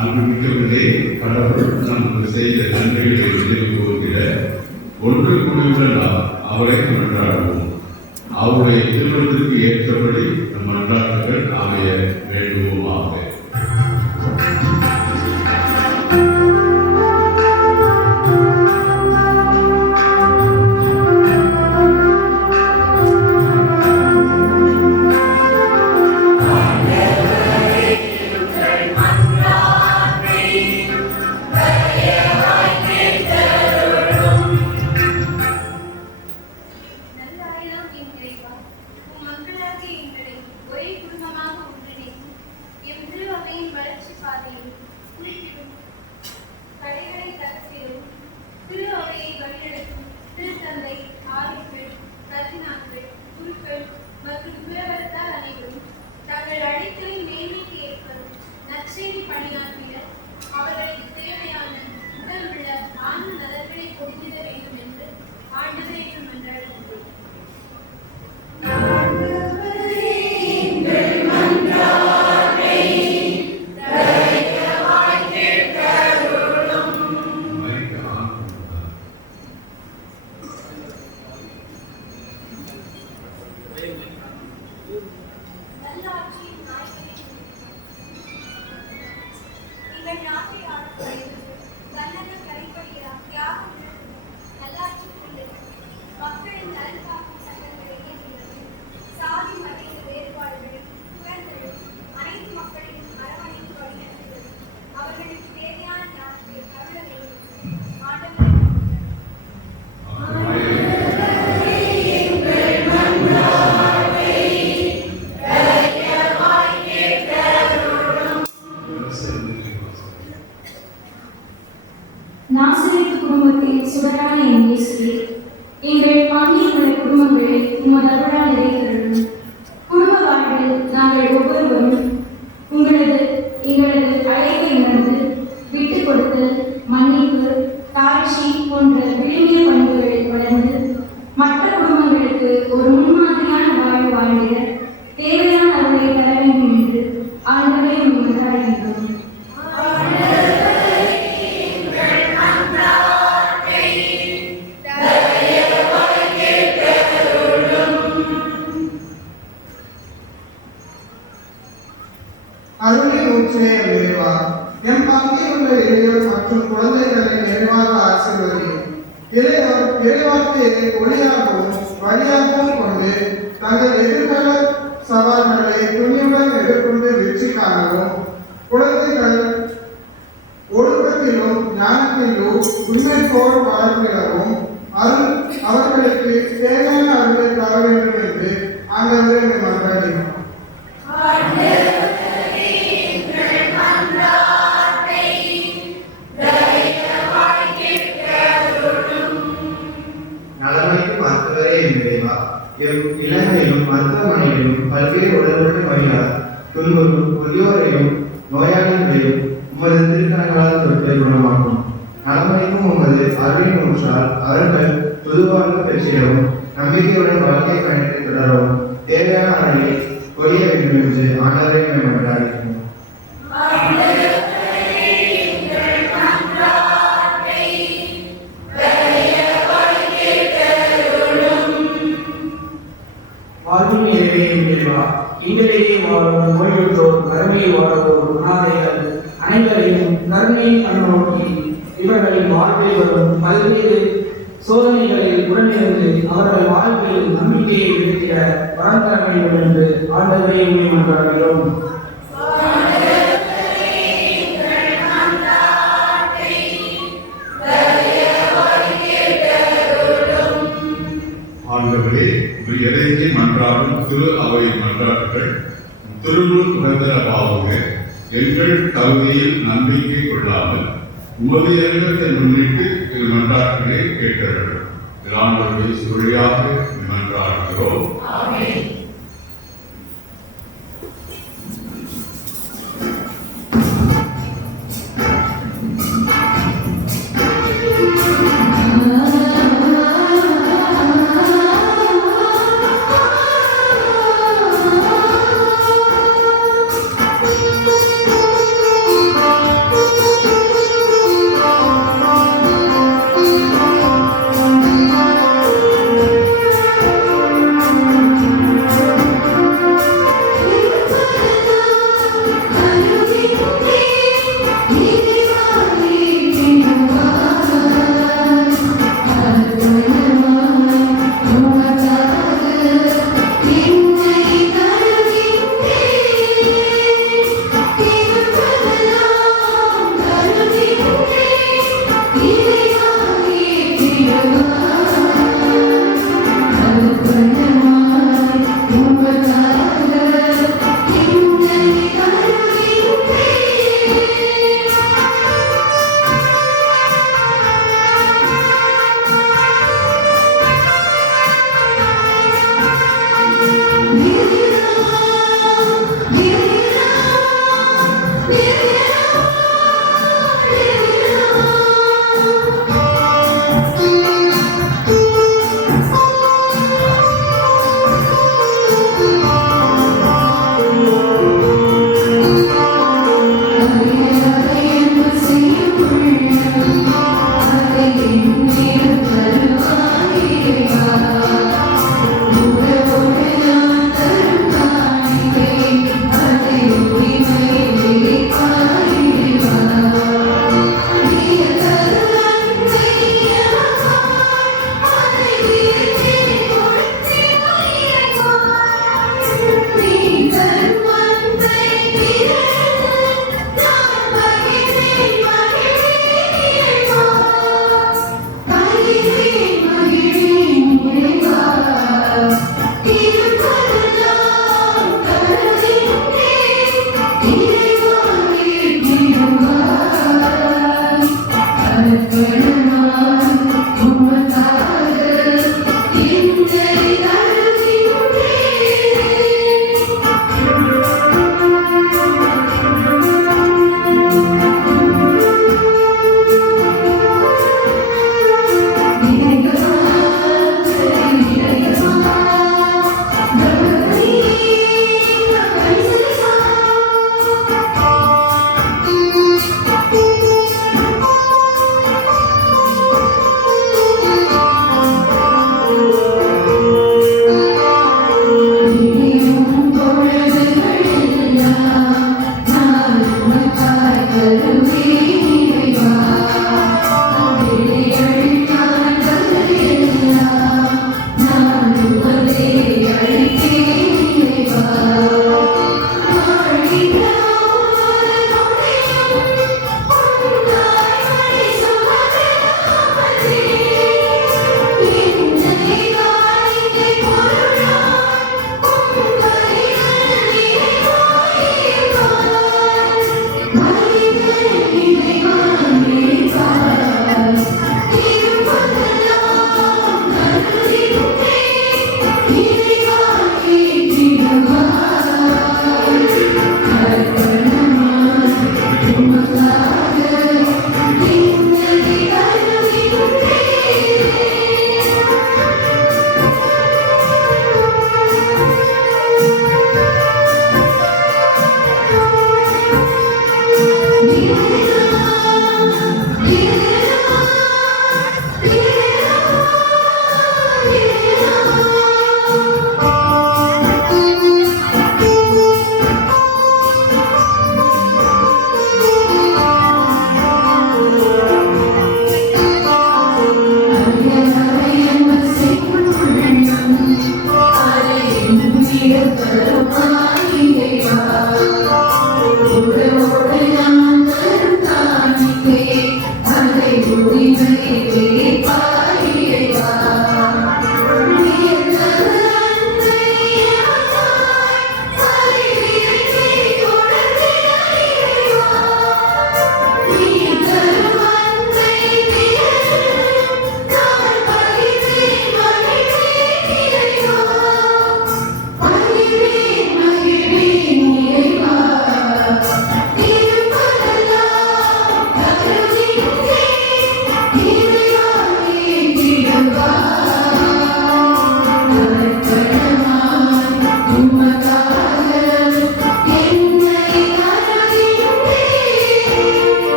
அன்புமிக்கவர்களே, கடவுள் நமக்கு செய்த நன்மைகளை நினைவு கூறுகிற ஒன்று கூடியுள்ள அவரை கொண்டாடுவோம். அவருடைய திருமணத்திற்கு ஏற்றபடி நம் மன்றாட்டுகள் அமைய வேண்டுவோமாக. என் இயேசுவே, எங்கள் பங்கிலுள்ள குடும்பங்களை உமது அருளால் நிறைவேற்றலும். குடும்ப வாழ்வில் நாங்கள் ஒவ்வொருவரும் எங்களது அழைப்பை உணர்ந்து விட்டுக் கொடுத்தல், மன்னிப்பு, தாழ்ச்சி போன்ற விழுமிய பண்புகளை வளர்ந்து மற்ற குடும்பங்களுக்கு ஒரு முன்மாதிரியான வாழ்வு வாழ்ந்திட தேவையான அருளை தர வேண்டும் என்று ஆண்டவரை மன்றாடுகின்றோம். அருளை ஊற்றே நிறைவா என் பங்கில் உள்ள இளையோர் மற்றும் குழந்தைகளை நிறைவாக ஆசீர்வதியும். இறைவார்த்தையை ஒளியாகவும் வழியாகவும் கொண்டு தங்கள் எதிர்கால சவால்களை துணியுடன் எதிர்கொண்டு வெற்றி காணவும், குழந்தைகள் ஒழுக்கத்திலும் ஞானத்திலும் உண்மை போல் வளர்ந்திடவும் அவர்களுக்கு தேவையான அருளை தர வேண்டும் என்று ஆண்டவரை மன்றாடினோம். நலமைக்கும் மருத்துவரே நிறைவா இலங்கையிலும் மருத்துவமனையிலும் பல்வேறு உடல்நல வழியால் துன்புறும் முதியோரையும் நோயாளிகளையும் உமது திருக்கரங்களால் தொட்டு குணமாக்கும். நலமளிக்கும் உமது அருளின் ஊற்றால் அவர்கள் பொதுவாக பெற்றிடவும் நம்பிக்கையுடன் வாழ்க்கை பயணத்தை தொடரவும் தேவையான அறையை கொடிய வேண்டும் என்று ஆண்டவரை மன்றாடுகிறோம். வாழ்வின் இறைவனையும் இறைவா, எங்களிடையே வாழும் நோயுற்றோர், கருமையில் வாழ்வோர், அனாதைகள் அனைவரையும் கருணையின் கண்ணோக்கி இவர்களின் வாழ்வில் வரும் பல்வேறு சோதனைகளில் உடனிருந்து அவர்கள் வாழ்வில் நம்பிக்கையை விடுத்திட வரம் தர வேண்டும் என்று ஆண்டவரை மன்றாடுகிறோம். ஆண்டவரே, இறைஞ்சி மன்றாடும் திரு அவை மன்றாட்டுகள் திருமுன் நிரந்தரமாக எங்கள் தகுதியில் நம்பிக்கை கொள்ளாமல் உமது இறக்கத்தை முன்னிட்டு திரு மன்றாட்டுகளை கேட்கிறார்கள். ஆண்டவருடைய சுழியாக மன்றாடுகிறோம். ஆண்டவரே,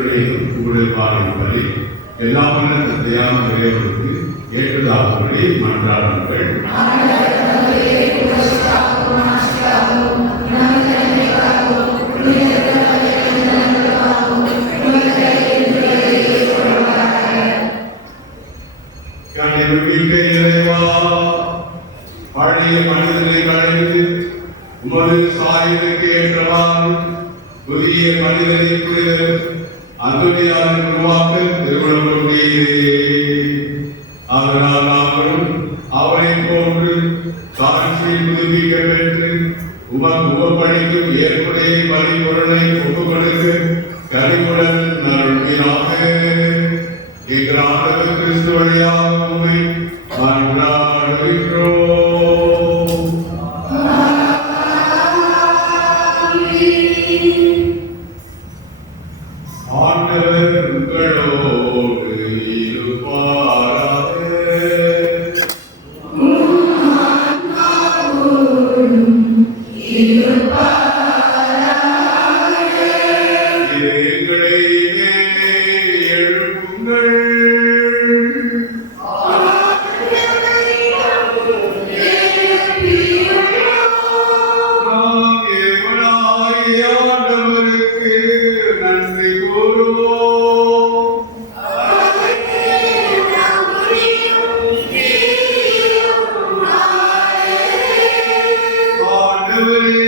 திருவிழையும் கூடுதலானபடி எல்லாம் தந்தையான இறைவனுக்கு ஏற்றதாகும்படி மன்றாடுங்கள். பழைய மனிதனை களைந்து உமது சாயலுக்கு ஏற்றவாறு புதிய மனிதனை புரித அந்தோனியாரின் உருவாக்க திருமணம் கொண்டீரே. அதனால் நாங்களும் அவரை போன்று சாட்சியை புதுப்பிக்க பெற்று உமக்கு உபப்பணிக்கும் ஏற்புடைய பணிபொருளை ஒப்புக் கொடுக்க கனிவுடன் நல்கினாக. எங்கள் ஆண்டவர் கிறிஸ்து வழியாக உம்மை மன்றாடுகிறோம். ஆண்டவர் உங்களோடு இருப்பாராக. எங்களை எழுப்புங்கள். நாம் எவனாகிய ஆண்டவருக்கு நன்றி கூறுவோம். ஆண்டவரே,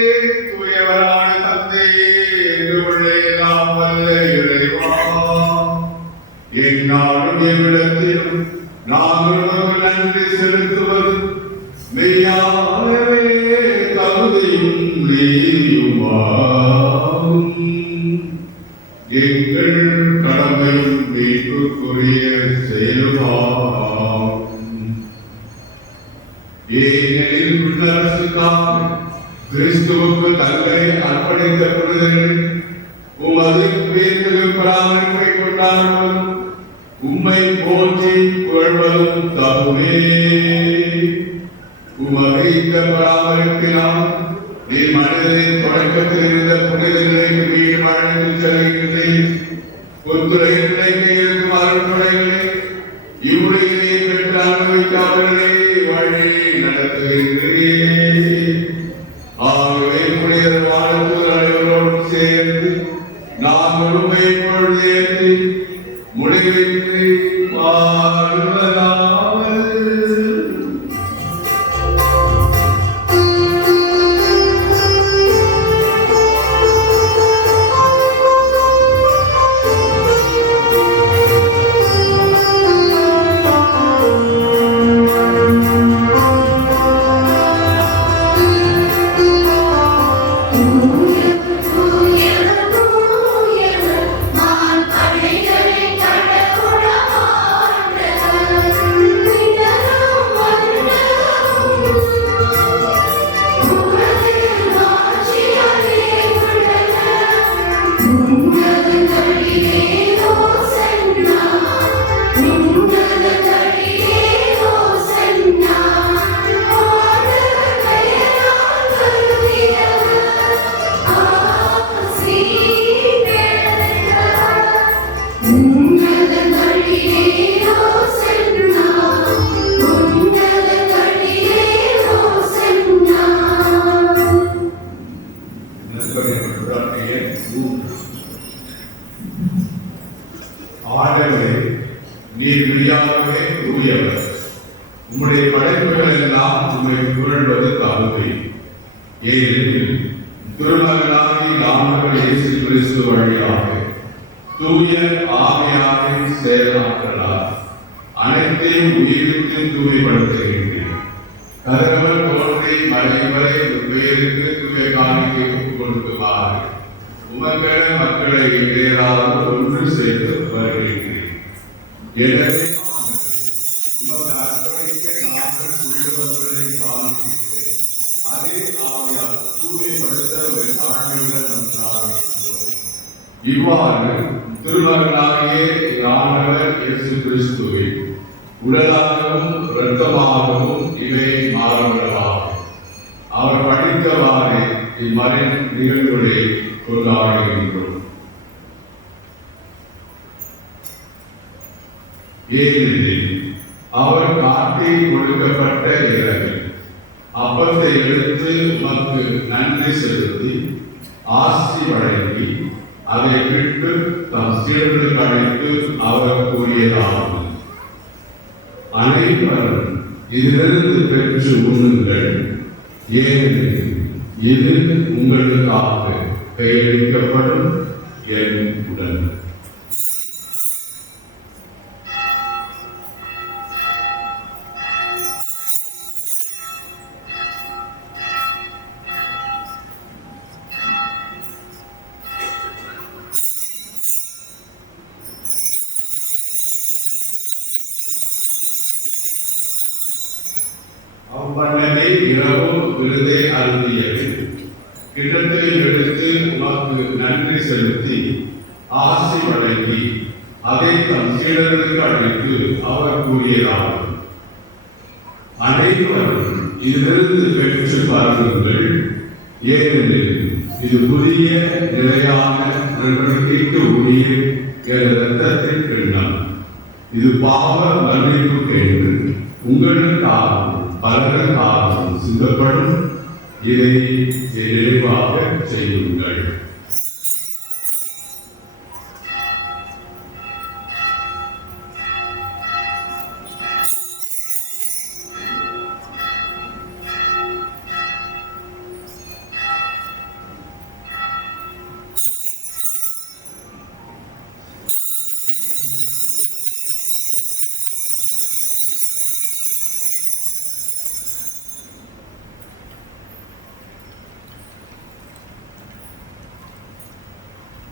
தூயவரான தந்தையே, எங்களுடைய எல்லாம் வல்ல இறைவா, எந்நாளும் எவ்விடத்திலும் நாங்கள் உமக்கு நன்றி செலுத்துவது மெய்யாகவே தகுதியும் நீதியுமாகும். எங்கள் கடமையும் மீட்புக்குரிய செயலுமாகும். ஏனெனில் விண்ணரசுக்காக கிறிஸ்துவுக்கு தங்களை அர்ப்பணித்த புனிதர்கள் உமது உயர்ந்தது பராமரிப்பை கொண்டாடுவதும் உம்மை போற்றி புகழ்வதும் தகுமே. உமது இந்த பராமரிப்பினால் நீ மனிதனின் தொடக்கத்தில் இருந்த புனிதர்களுக்கு வீடு அழைத்து செல்கின்றேன். புத்துரையில் கிடைக்க இருக்கும் அருள்படைகளை இவ்வுலகிலே பெற்று அனுபவிக்காமலே வழி நடத்துகின்றேன். ஆகவே புனிதர் வாழ்த்து அனைவரோடு சேர்ந்து நாங்கள் உம்மை பொழுதேற்றி முடிவின்றி வாழ்வதாவது. ஆண்டவரே, நீர் மெய்யாகவே தூயவர். உம்முடைய படைப்புகள் எல்லாம் உம்மை புகழ்வது தகுதி. ஏனெனில் திருமகனாகி ஆண்டவர் இயேசு கிறிஸ்து வழியாக தூய ஆவியாரின் செயலாற்றலால் அனைத்தையும் உயிருக்கு தூய்மைப்படுத்துகின்றேன். கதவல் தோன்றி மறைவரை பேருக்கு தூய காணிக்கை கொடுக்குமாறு உமக்கென மக்களை வேறாக ஒன்று சேர்த்து வருகின்றேன். எனவே உமக்கு அர்ப்பணிக்க நாங்கள் கொள்ளுவதை காண்கிறேன். அதே ஆவியால் தூய்மைப்படுத்த ஒரு தாழ்மையுடன் நன்றாகிறோம். இவ்வாறு திருமகனாகிய ஆண்டவர் இயேசு கிறிஸ்துவை உடலாகவும் இரத்தமாகவும் இவை மாறுபடலாம். அவர் படித்தவாறே இம்மறை நிகழ்வுகளை கொண்டாடுகின்றோம். ஏனெனில் அவர் காட்டில் கொடுக்கப்பட்ட இரவில் அப்பத்தை எடுத்து உமக்கு நன்றி செலுத்தி ஆசி வழங்கி அதை விட்டு தம் சீடர்களுக்கு அழைத்து அவர் கூறியதாவது: அனைவரும் இதிலிருந்து பெற்று உண்ணுங்கள், ஏனெனில் இது உங்களுக்காக கையளிக்கப்படும் என் உடல். அவ்வண்ணமே இரவு விருதை அருந்தியது. கிண்ணத்தில் எடுத்து உமக்கு நன்றி செலுத்தி ஆசி வழங்கி அதை தம் சீடர்களுக்கு அழைத்து அவர் கூறியதாவது: அனைவரும் இதிலிருந்து பெற்று பருகுங்கள், ஏனெனில் இது புதிய நிலையான நடவடிக்கைக்கு உரிய இரத்தத்தின் கிண்ணம். இது பாவ மன்னிப்புக்கு என்று உங்களுக்காகவும் பலருக்காகவும் சிந்தப்படும். இதை நிறைவாக செய்யுங்கள்.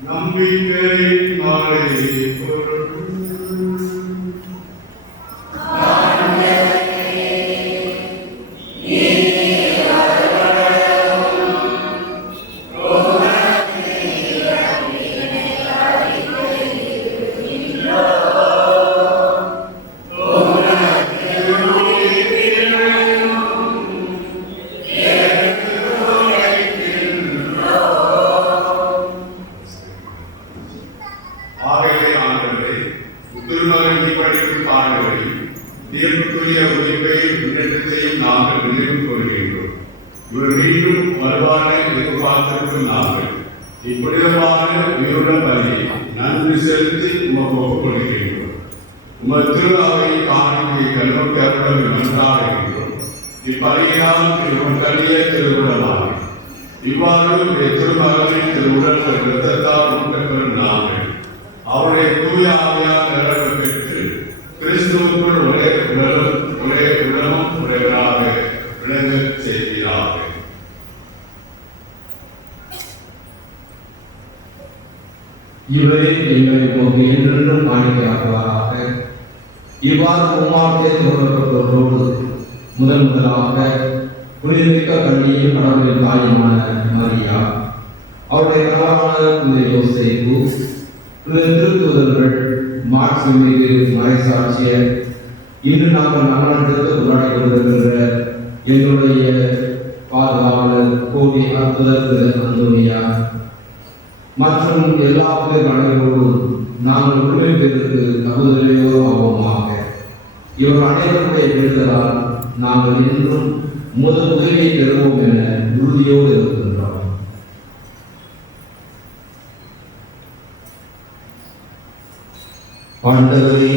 நம்பிக்கை மாலை தீர்ப்புக்குரிய உயிர்ப்பை முன்னெடுத்தையும் நாங்கள் நினைவு கூறுகின்றோம். இவர் மீண்டும் வருவானை எதிர்பார்த்திருக்கும் நாங்கள் இப்புனிதமான உயிருள்ள பலியை நன்றி செலுத்தி உமக்கு ஒப்புக் கொள்கின்றோம். உமது திருநாவை காணிக்கை கல்வெட்டு அர்ப்பணம் நன்றாடுகின்றோம். இப்பலியினால் உங்கள் கல்விய திருவிழமாக இவ்வாறு திருமகனின் திருவுடல் இரத்தத்தால் உண்டவரும் நாங்கள் அவருடைய தூய ஆவியால் நிரம்ப பெற்று கிறிஸ்துவுக்குள் ஒரே உடலும் ஒரே உடலும் உடையவராக விளங்க செய்கிறார்கள். இவரே எங்களை உமக்கு என்றென்றும் காணிக்கையாக்குவாராக. இவ்வாறு உம்மாட்டே தொடரப்பட்டவர்களோடு முதலாக புனிதமிக்க கண்ணியின் கடவுளின் தாயுமான மரியா, அவருடைய கணவரான புனித யோசேப்பு, புனித திருத்தூதர்கள், மாட்சிமிகு மறைசாட்சியர், இன்று நாங்கள் நலனத்திற்கு கொண்டாடி கொண்டிருக்கின்ற எங்களுடைய பாதுகாவலர் கோடி அற்புதர் அந்தோனியா மற்றும் எல்லா அனைவரோடு நாங்கள் உரிமை பேருக்கு தகுதியோ ஆவோமாக. இவர் அனைவருடைய விருதலால் நாங்கள் இன்றும் முதல் உதவியை பெறுவோம் என உறுதியோடு இருக்கின்றோம். ஆண்டவரே,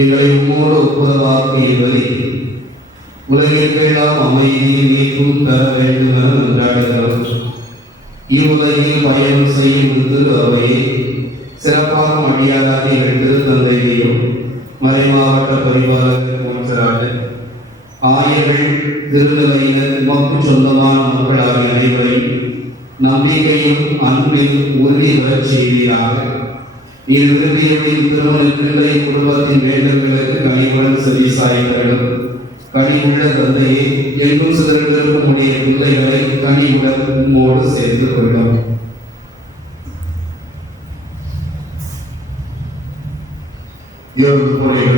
எங்களை உம்மோடு ஒப்புரவாக்கியவரே, உலகிற்கெல்லாம் அமைதியை மீட்டும் தர வேண்டும் என கொண்டாடுகிறோம். இவ்வுலகில் பயணம் செய்யும் அவையை சிறப்பாக அடியாராக திருத்தந்தையையும் மறைமாவட்ட பரிவாரத்திற்கு ஆயர்கள், திருநிலையினர், உமக்கு சொந்தமான மக்களாகிய அனைவரையும் நம்பிக்கையும் அன்பில் உறுதி பெறச் செய்வீராக. இவ்விருதியுடைய திருமண குடும்பத்தின் வேண்டல்களுக்கு கனிவுடன் செவி சாய்களும் கனிவுள்ள தந்தையை எங்கும் சிதறிருக்கும் உடைய பிள்ளைகளை கனிவுடன் உம்மோடு சேர்ந்து கொள்ளும்.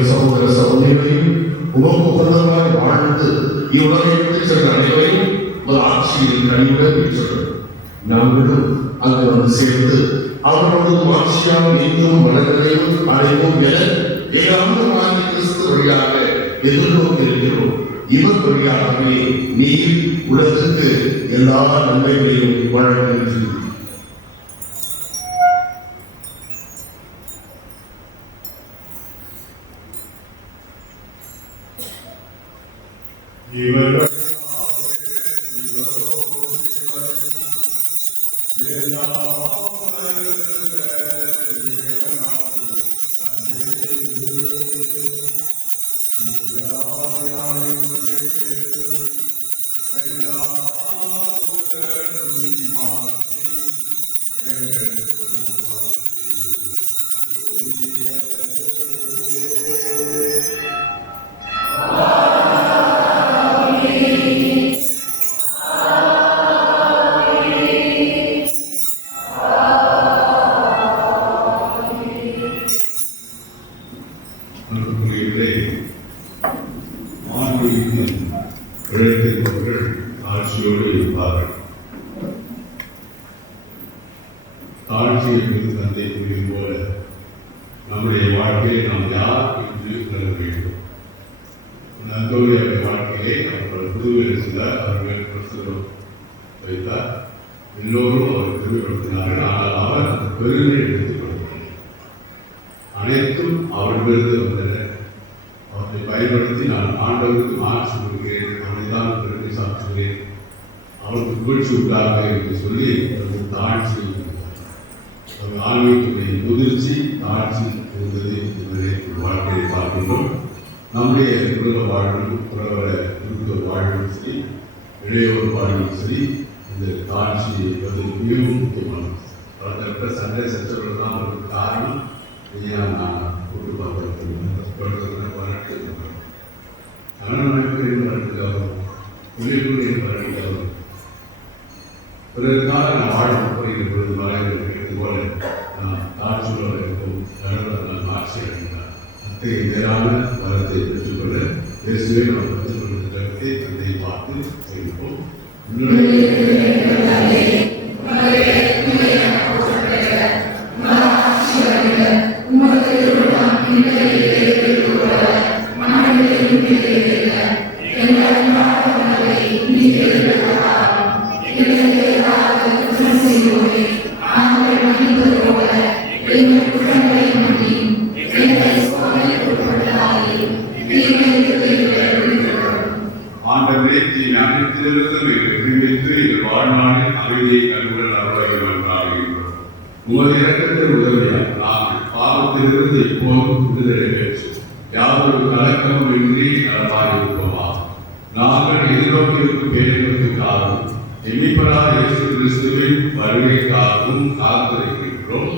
சகோதர சகோதரிகளையும் உமக்கு உகந்தமாய் வாழ்ந்து இவ்வுலகை விட்டு சென்ற அனைவரையும் ஒரு ஆட்சியில் கனிவுடன் பெற்றோம். நாங்களும் அங்கு வந்து சேர்ந்து அவர்களோடு ஆட்சியால் மீண்டும் மனநிலையும் அடைவோம் என ஏகாந்தமான கிறிஸ்து வழியாக எதிர்நோக்கி இருக்கிறோம். இவர் வழியாகவே நீ உலகத்துக்கு எல்லா நன்மைகளையும் வழங்குகிறது. ஆட்சியோடு இருப்பார்கள். தாழ்ச்சி என்பது தந்தை கூறியது போல நம்முடைய வாழ்க்கையை நாம் யார் என்று உணர வேண்டும். நந்தோடைய வாழ்க்கையை அவர்கள் புதுவில் செய்தார். அவர்கள் பிரசுரம் வைத்தார். எல்லோரும் அவர் திருவிழத்தினார்கள். ஆனால் அவர் அந்த பெருமை எடுத்துக் கொள்ளவில்லை. அனைத்தும் அவர்களிருந்து வந்தன. அவரை பயன்படுத்தி நான் ஆண்டவருக்கு மாற்றி கொடுக்கிறேன், அவனை தான் பெருமை சாற்றுகிறேன், அவருக்கு புகழ்ச்சி உண்டாக என்று சொல்லி அவர்கள் தாழ்ச்சி அவர் ஆன்மீகத்துடைய முதிர்ச்சி தாழ்ச்சி இருந்தது என்பதை வாழ்க்கையை பார்க்கின்றோம். நம்முடைய குடும்ப வாழ்வும் புறவர குடும்ப வாழ்வும் சரி, இளையோர் வாழ்வும் சரி, இந்த தாழ்ச்சி என்பது மிகவும் முக்கியமானது. பலதரப்பட்ட சண்டை சச்சரவுகள் தான் ஒரு காரணம். நான் கூட்டு பார்க்கிறேன் வழக்கு கணவனுக்கு வழக்காகும், தொழில்களுடைய வழக்காகும். பிறருக்காக நான் வாழ போகிற பொழுது வாழ்கிறது போல நான் தாழ்ச்சியோடு இருக்கும் கடவுள் நான் ஆட்சி அடைந்தார். அத்தகைய மேலான வரத்தை பெற்றுக்கொள்ள இயேசுவை நாம் பெற்றுக்கொண்ட ஜகத்தை தந்தை பார்த்து செய்வோம். ஆண்டவரே, தீமை அனைத்திலிருந்தும் எங்களை விடுவித்து எங்கள் வாழ்நாளில் அமைதியை கண்ணுடன் அருளாக நன்றாகிறோம். உமது இரக்கத்தின் உதவியால் நாங்கள் பாவத்திலிருந்து எப்போதும் விடுதலை பெற்று யாதொரு கலக்கமும் இன்றி நலமாக இருப்போமா. நாங்கள் எதிர்நோக்கியிருக்கும் பேரினத்துக்காகவும் எண்ணிப்படாத இயேசு கிறிஸ்துவின் வருகைக்காகவும் காத்திருக்கின்றோம்.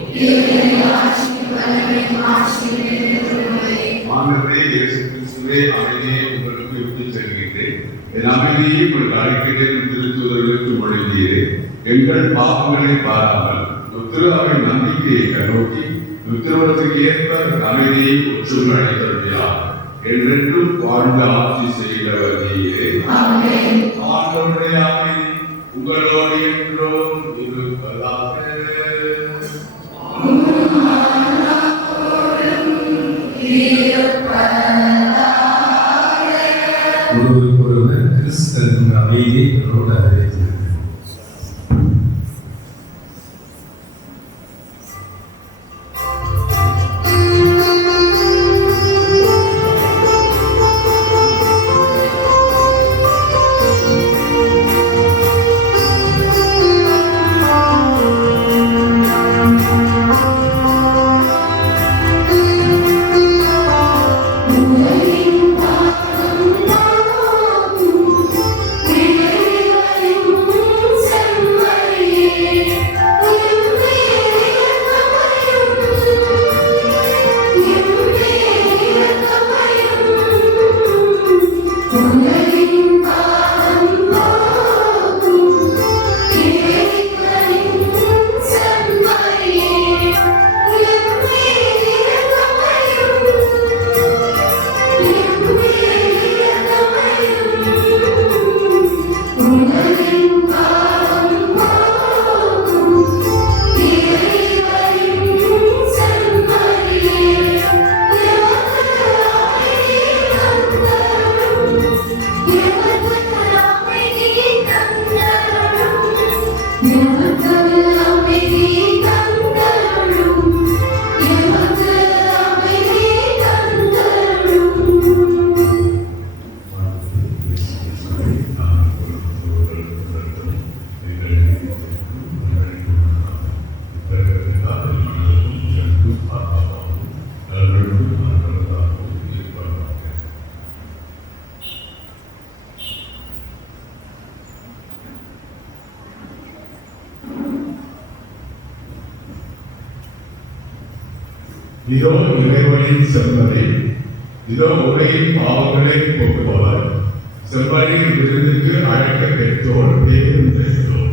ஆண்டவரே, இயேசு கிறிஸ்துவே, அமைதியை உங்களுக்கு விட்டுச் செல்கின்றேன், என் அமைதியை உங்களுக்கு அளிக்கிறேன் திருத்துதலுக்கு மொழிந்தீரே. எங்கள் பாவங்களை பாராமல் உத்திரவாவை நம்பிக்கையை கண்ணோக்கி உத்திரவத்துக்கு ஏற்ப அமைதியை ஒற்றுமை அளித்தருடையார் என்றென்றும் வாழ்ந்து ஆட்சி செய்கிறவர் நீரே. ஆண்டவருடைய அமைதி உங்களோடு என்றும் இருப்பதாக. ஒருவருக்கொருவர் கிறிஸ்தன் அமைதியை அறிவித்தது. இதோ இறைவனின் செம்மறி, இதோ உலகின் பாவங்களை போக்குபவர், செம்மறியின் விருந்துக்கு அழைக்க பெற்றோர் பேரும் பெற்றோர்.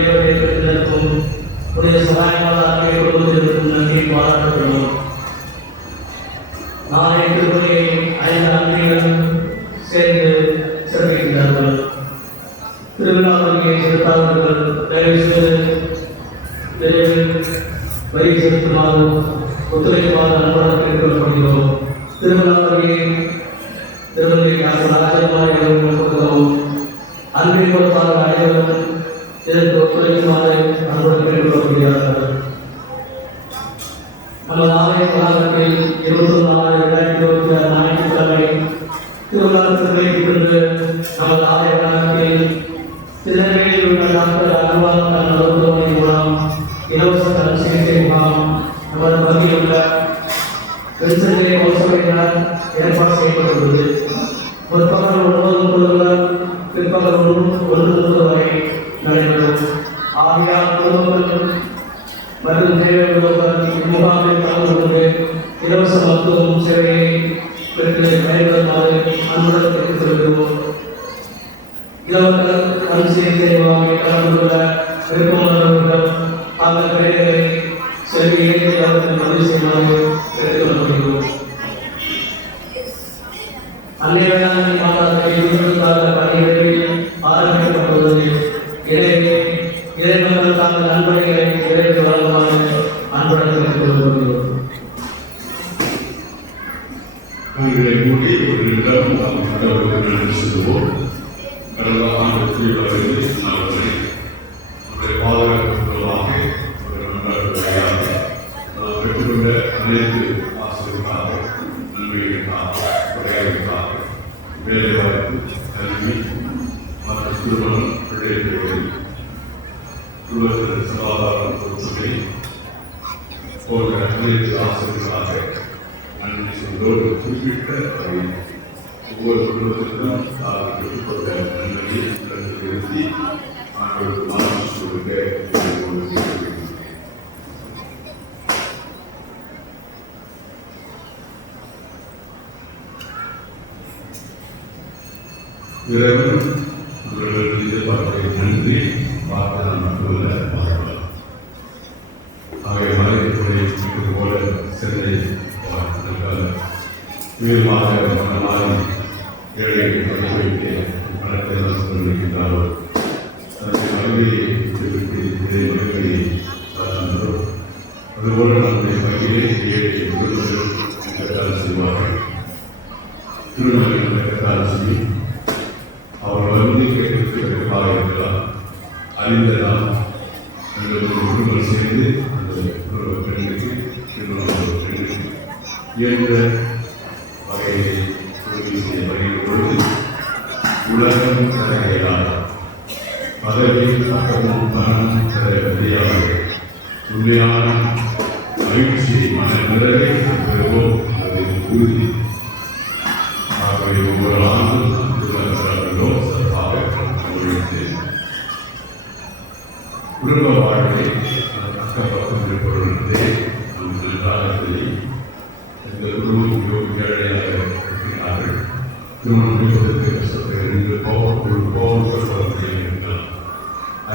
இறைவனுக்கும் புனித சகாயமாக குடும்பத்திற்கும் நன்றி பாராட்டுகிறோம். நாளை திருப்பலியை 5 அன்பிகள் சேர்ந்து சிறப்பிக்கின்றார்கள். திருவிழா பணியை செலுத்தாதவர்கள் தயவு செய்து விரைவில் வரி செலுத்துமாறு ஒத்துழைப்பாக அன்புடன் கேட்டுக்கொள்ளப்படுகிறோம். திருவிழா பணியை திருவள்ளுவர் கொடுக்கவும் அன்பின் கொடுப்பாக அனைவரும் இதற்கு ஒத்துழைக்குமாறு அன்புடன் கேட்டுக்கொள்ளப்படுகிறார்கள். நமது ஆலய வளாகத்தில் 24/2026 ஞாயிற்றுக்கிழமை திருவிழா திருவிழாவிலிருந்து நமது ஆலய வளாகத்தில் திருநெல்வேலியில் உள்ள டாக்டர் அனுவாதம் மருத்துவமனை மூலம் இலவச கண் சிகிச்சை முகாம் நமது பகுதியில் உள்ள பெருசத்திலே அவசரத்தினால் ஏற்பாடு செய்யப்பட்டுள்ளது. முற்பகல் 9 முதல் பிற்பகல் 1 வரை நடைபெறும். ஆகையால் குடும்பங்கள் மற்றும் தேவையுள்ளவர்கள் இம்முகாமில் கலந்து கொண்டு இலவச மருத்துவம் சேவையை பெற்று பயன்படுத்துமாறு அன்புடன் கேட்டுக்கொள்கிறோம். இலவச கண் சிகிச்சை முகாமில் கலந்து கொள்ள விருப்பமுள்ளவர்கள் தாங்கள் பெயர்களை செல்வி அவர்கள் பதிவு செய்யுமாறு கேட்டுக்கொள்ளப்படுகிறோம். அன்னை வேளாண்மை மாதாவை பணிகளில் ஆரம்பிக்கப்பட்டுள்ளது. எனவே இறைவர்கள் தாங்கள் நண்பர்களை விரைவில் வழங்குமாறு அன்புடன் கேட்டுக்கொள்ளப்படுகிறோம். கண்களை மூடி ஒரு நிமிடம் கடவுளுக்கு செல்வோம். கடந்த ஆண்டு திருவிழாவில் நம்முடைய பாதுகாப்புகளாக பெற்றுக்கொண்ட அனைத்து ஆசிரியர்களாக நன்மைகளுக்காக உரையாடுவதற்காக வேலைவாய்ப்பு கல்வி மற்றும் திருமணம் பிள்ளைகள் குடும்பத்தில் சமாதானம் பொறுப்புகளை போன்ற அனைத்து ஆசிரியர்களாக நன்றி சொல்வோடு குறிப்பிட்ட வகையில் ஒவ்வொரு குடும்பத்திற்கும் தாங்கள் பெற்றுக்கொண்ட நன்மையை நிறுத்தி ஆண்டோடு மாற்றி கொடுக்க இறைவன் உங்கள் எதிர்பார்ப்பை நன்றி பார்த்து மட்டுமல்ல பார்க்கலாம். ஆகிய மலையை போல சென்னை உயர்வாக மனமாறி ஏழை படிக்க வைக்க பணத்தை கொண்டிருக்கின்றார்கள். அதற்கு மனைவியை மனைவியை அதுபோல நம்முடைய பகுதியிலே ஏழை குடும்பங்கள் கட்டால் செய்வார்கள். திருமணங்கள் கட்டால் செய்ய அவர்கள் வந்து கேட்க இருக்கலாம். அறிந்ததால் எங்களுக்கு குடும்பம் சேர்ந்து அந்த குடும்ப பெண்ணுக்கு திருமணம் பெண்ணுக்கு இயன்ற வகையை உதவி செய்ய வருகிற பொழுது உலகம் தர இயலாத பதவி பக்கமும் பணம் தர முடியாது. உண்மையான மகிழ்ச்சியை மன நிறைவை பெறுவோம். அது உறுதி. ஆகவே ஒவ்வொரு ஆண்டும் குடும்ப வாழ்வை அக்கம் பக்கம் இருப்பவர்களே நம் எதிர்காலத்தில் எந்த குடும்பம் ஏழையாக இருக்கிறார்கள். திருமணம் முடிப்பதற்கு கஷ்டப்படுகிற கோபம் சொல்வதை இருக்கலாம்.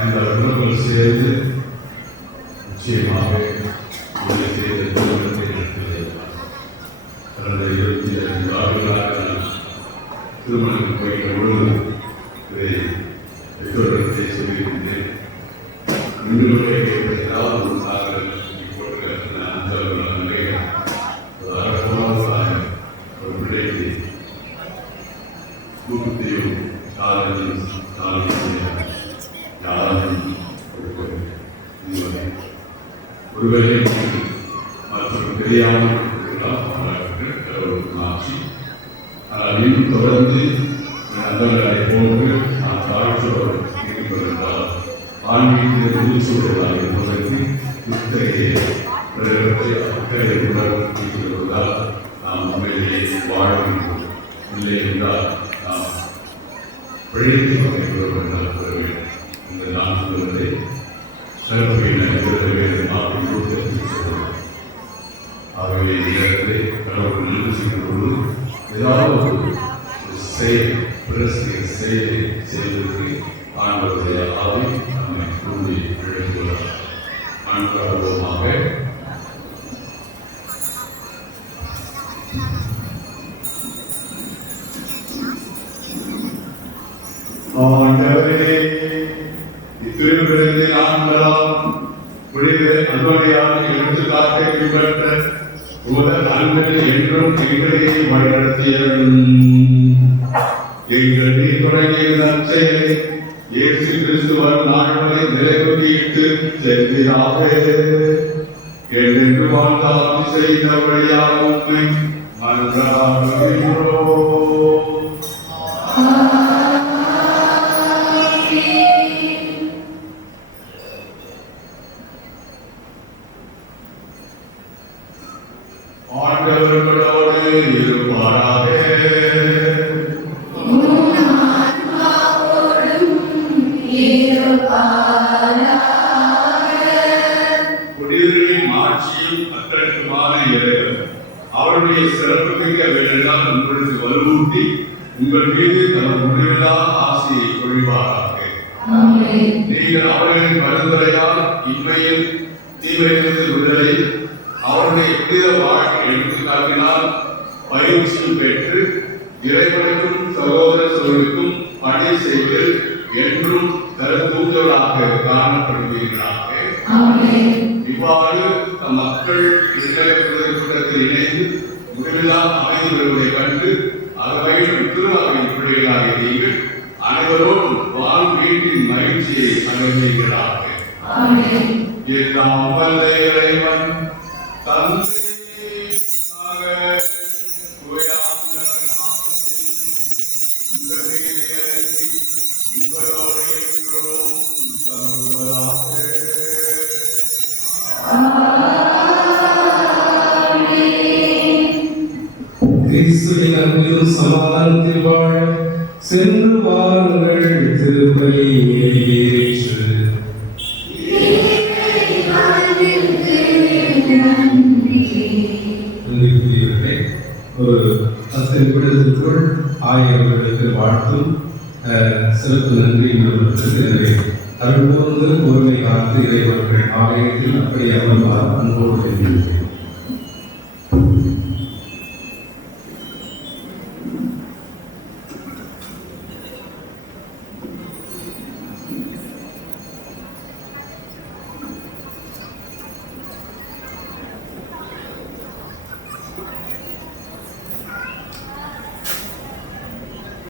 5 குடும்பங்கள் சேர்ந்து நிச்சயமாக வேலை செய்த திருமணத்தை நடத்தியிருக்கிறார். கடந்த 25 ஆண்டுகளாக திருமணம் போய்கிற பொழுது இதை பெற்றோர்களை சொல்லியிருந்தேன். உங்களுடைய ஏதாவது நாங்கள் இப்பொழுது அஞ்சல்கள் நிறைய ஒரு விடயத்தை ஊக்கத்தையும் காலையும் யாரையும் ஒருவரை மற்றும் தெரியாமல் மாற்றி ஆனால் இன்னும் தொடர்ந்து நண்பர்களை போன்று நான் தாழ்த்தோடு ஈடுபட்டிருந்தால் ஆன்மீக மூச்சூழலாக இருப்பதற்கு இத்தகைய அத்தகைய உணர்வு இருப்பதால் நாம் உண்மையிலேயே வாழ்கின்றோம். இல்லை என்றால் நாம் பிழைத்து வகைப்படுவோம் என்றால் கூற வேண்டும். இந்த 4 சொல்வதை சிறப்பினை வேறு நாட்டின் ஊக்கத்தில் சொல்வோம். ஆகவே நேரத்தை கடவுள் நின்று சென்ற பொழுது ஏதாவது ஒரு செயலை செய்வதற்கு ஆண்டவருடைய ஆவி நம்மை கூறி எழுதுகிறார். மன்றாடுவோமாக. ஆண்டவரே, இத்திருவிழத்தை நான்களாம் புனித அன்பரையால் எடுத்துக்காட்டை பின்பற்ற முதல் அன்பில் என்றும் எங்களை வழிநடத்தியரும் எங்கள் நீ தொடங்கிய நற்செயலை இயேசு கிறிஸ்துவர் நாள்வரை நிறைவேற்றிட்டு செல்வீராக. என்று வாழ்ந்தால் செய்த வழியாக உண்மை மன்றாடுகிறோம். ஆண்டவர்களோடு இருப்பாராக. குடியரின் ஆட்சியும் அக்கறைக்குமான இறைவன் அவருடைய சிறப்பு மிக்க வேண்டால் உங்களுக்கு வலுவூட்டி உங்கள் மீது தனது முடிவில்லா ஆசையை பொழிவாராக. நீங்கள் அவர்களின் பரிந்துரையால் இன்மையில் தீமையிலிருந்து விடுதலை அவருடைய புனித வாழ்க்கை எடுத்துக்காட்டினால் பயிற்சியும் பெற்று இறைவனுக்கும் சகோதர சோழருக்கும் பணி செய்து என்றும் கருத்தூக்கலாக காணப்படுவீர்களாக. இவ்வாறு மக்கள் கூட்டத்தில் இணைந்து முடிவில்லா அமைதி பெறுவதை கண்டு அவையில் திருவாவின் பிள்ளைகளாக நீங்கள் அனைவரோடும் வாழ் வீட்டின் மகிழ்ச்சியை அடைவீர்களாக. எல்லாம் வல்ல இறைவன் தந்தை கிறிஸ்துவின் அன்பிலும் சமாதானத்தில் வாழ சென்று வாருங்கள். திருப்பலி நிறைவேற்று. அன்பிற்குரியவர்களே, ஒரு 10 நிமிடத்திற்குள் ஆயர்களுக்கு வாழ்த்தும் சிறப்பு நன்றி உள்ளவர்களுக்கு அருள்போந்து பொறுமை காத்து இறைவர்கள் ஆலயத்தில் அப்படி அமர்வார் அன்போடு தெரிவிக்கிறேன்.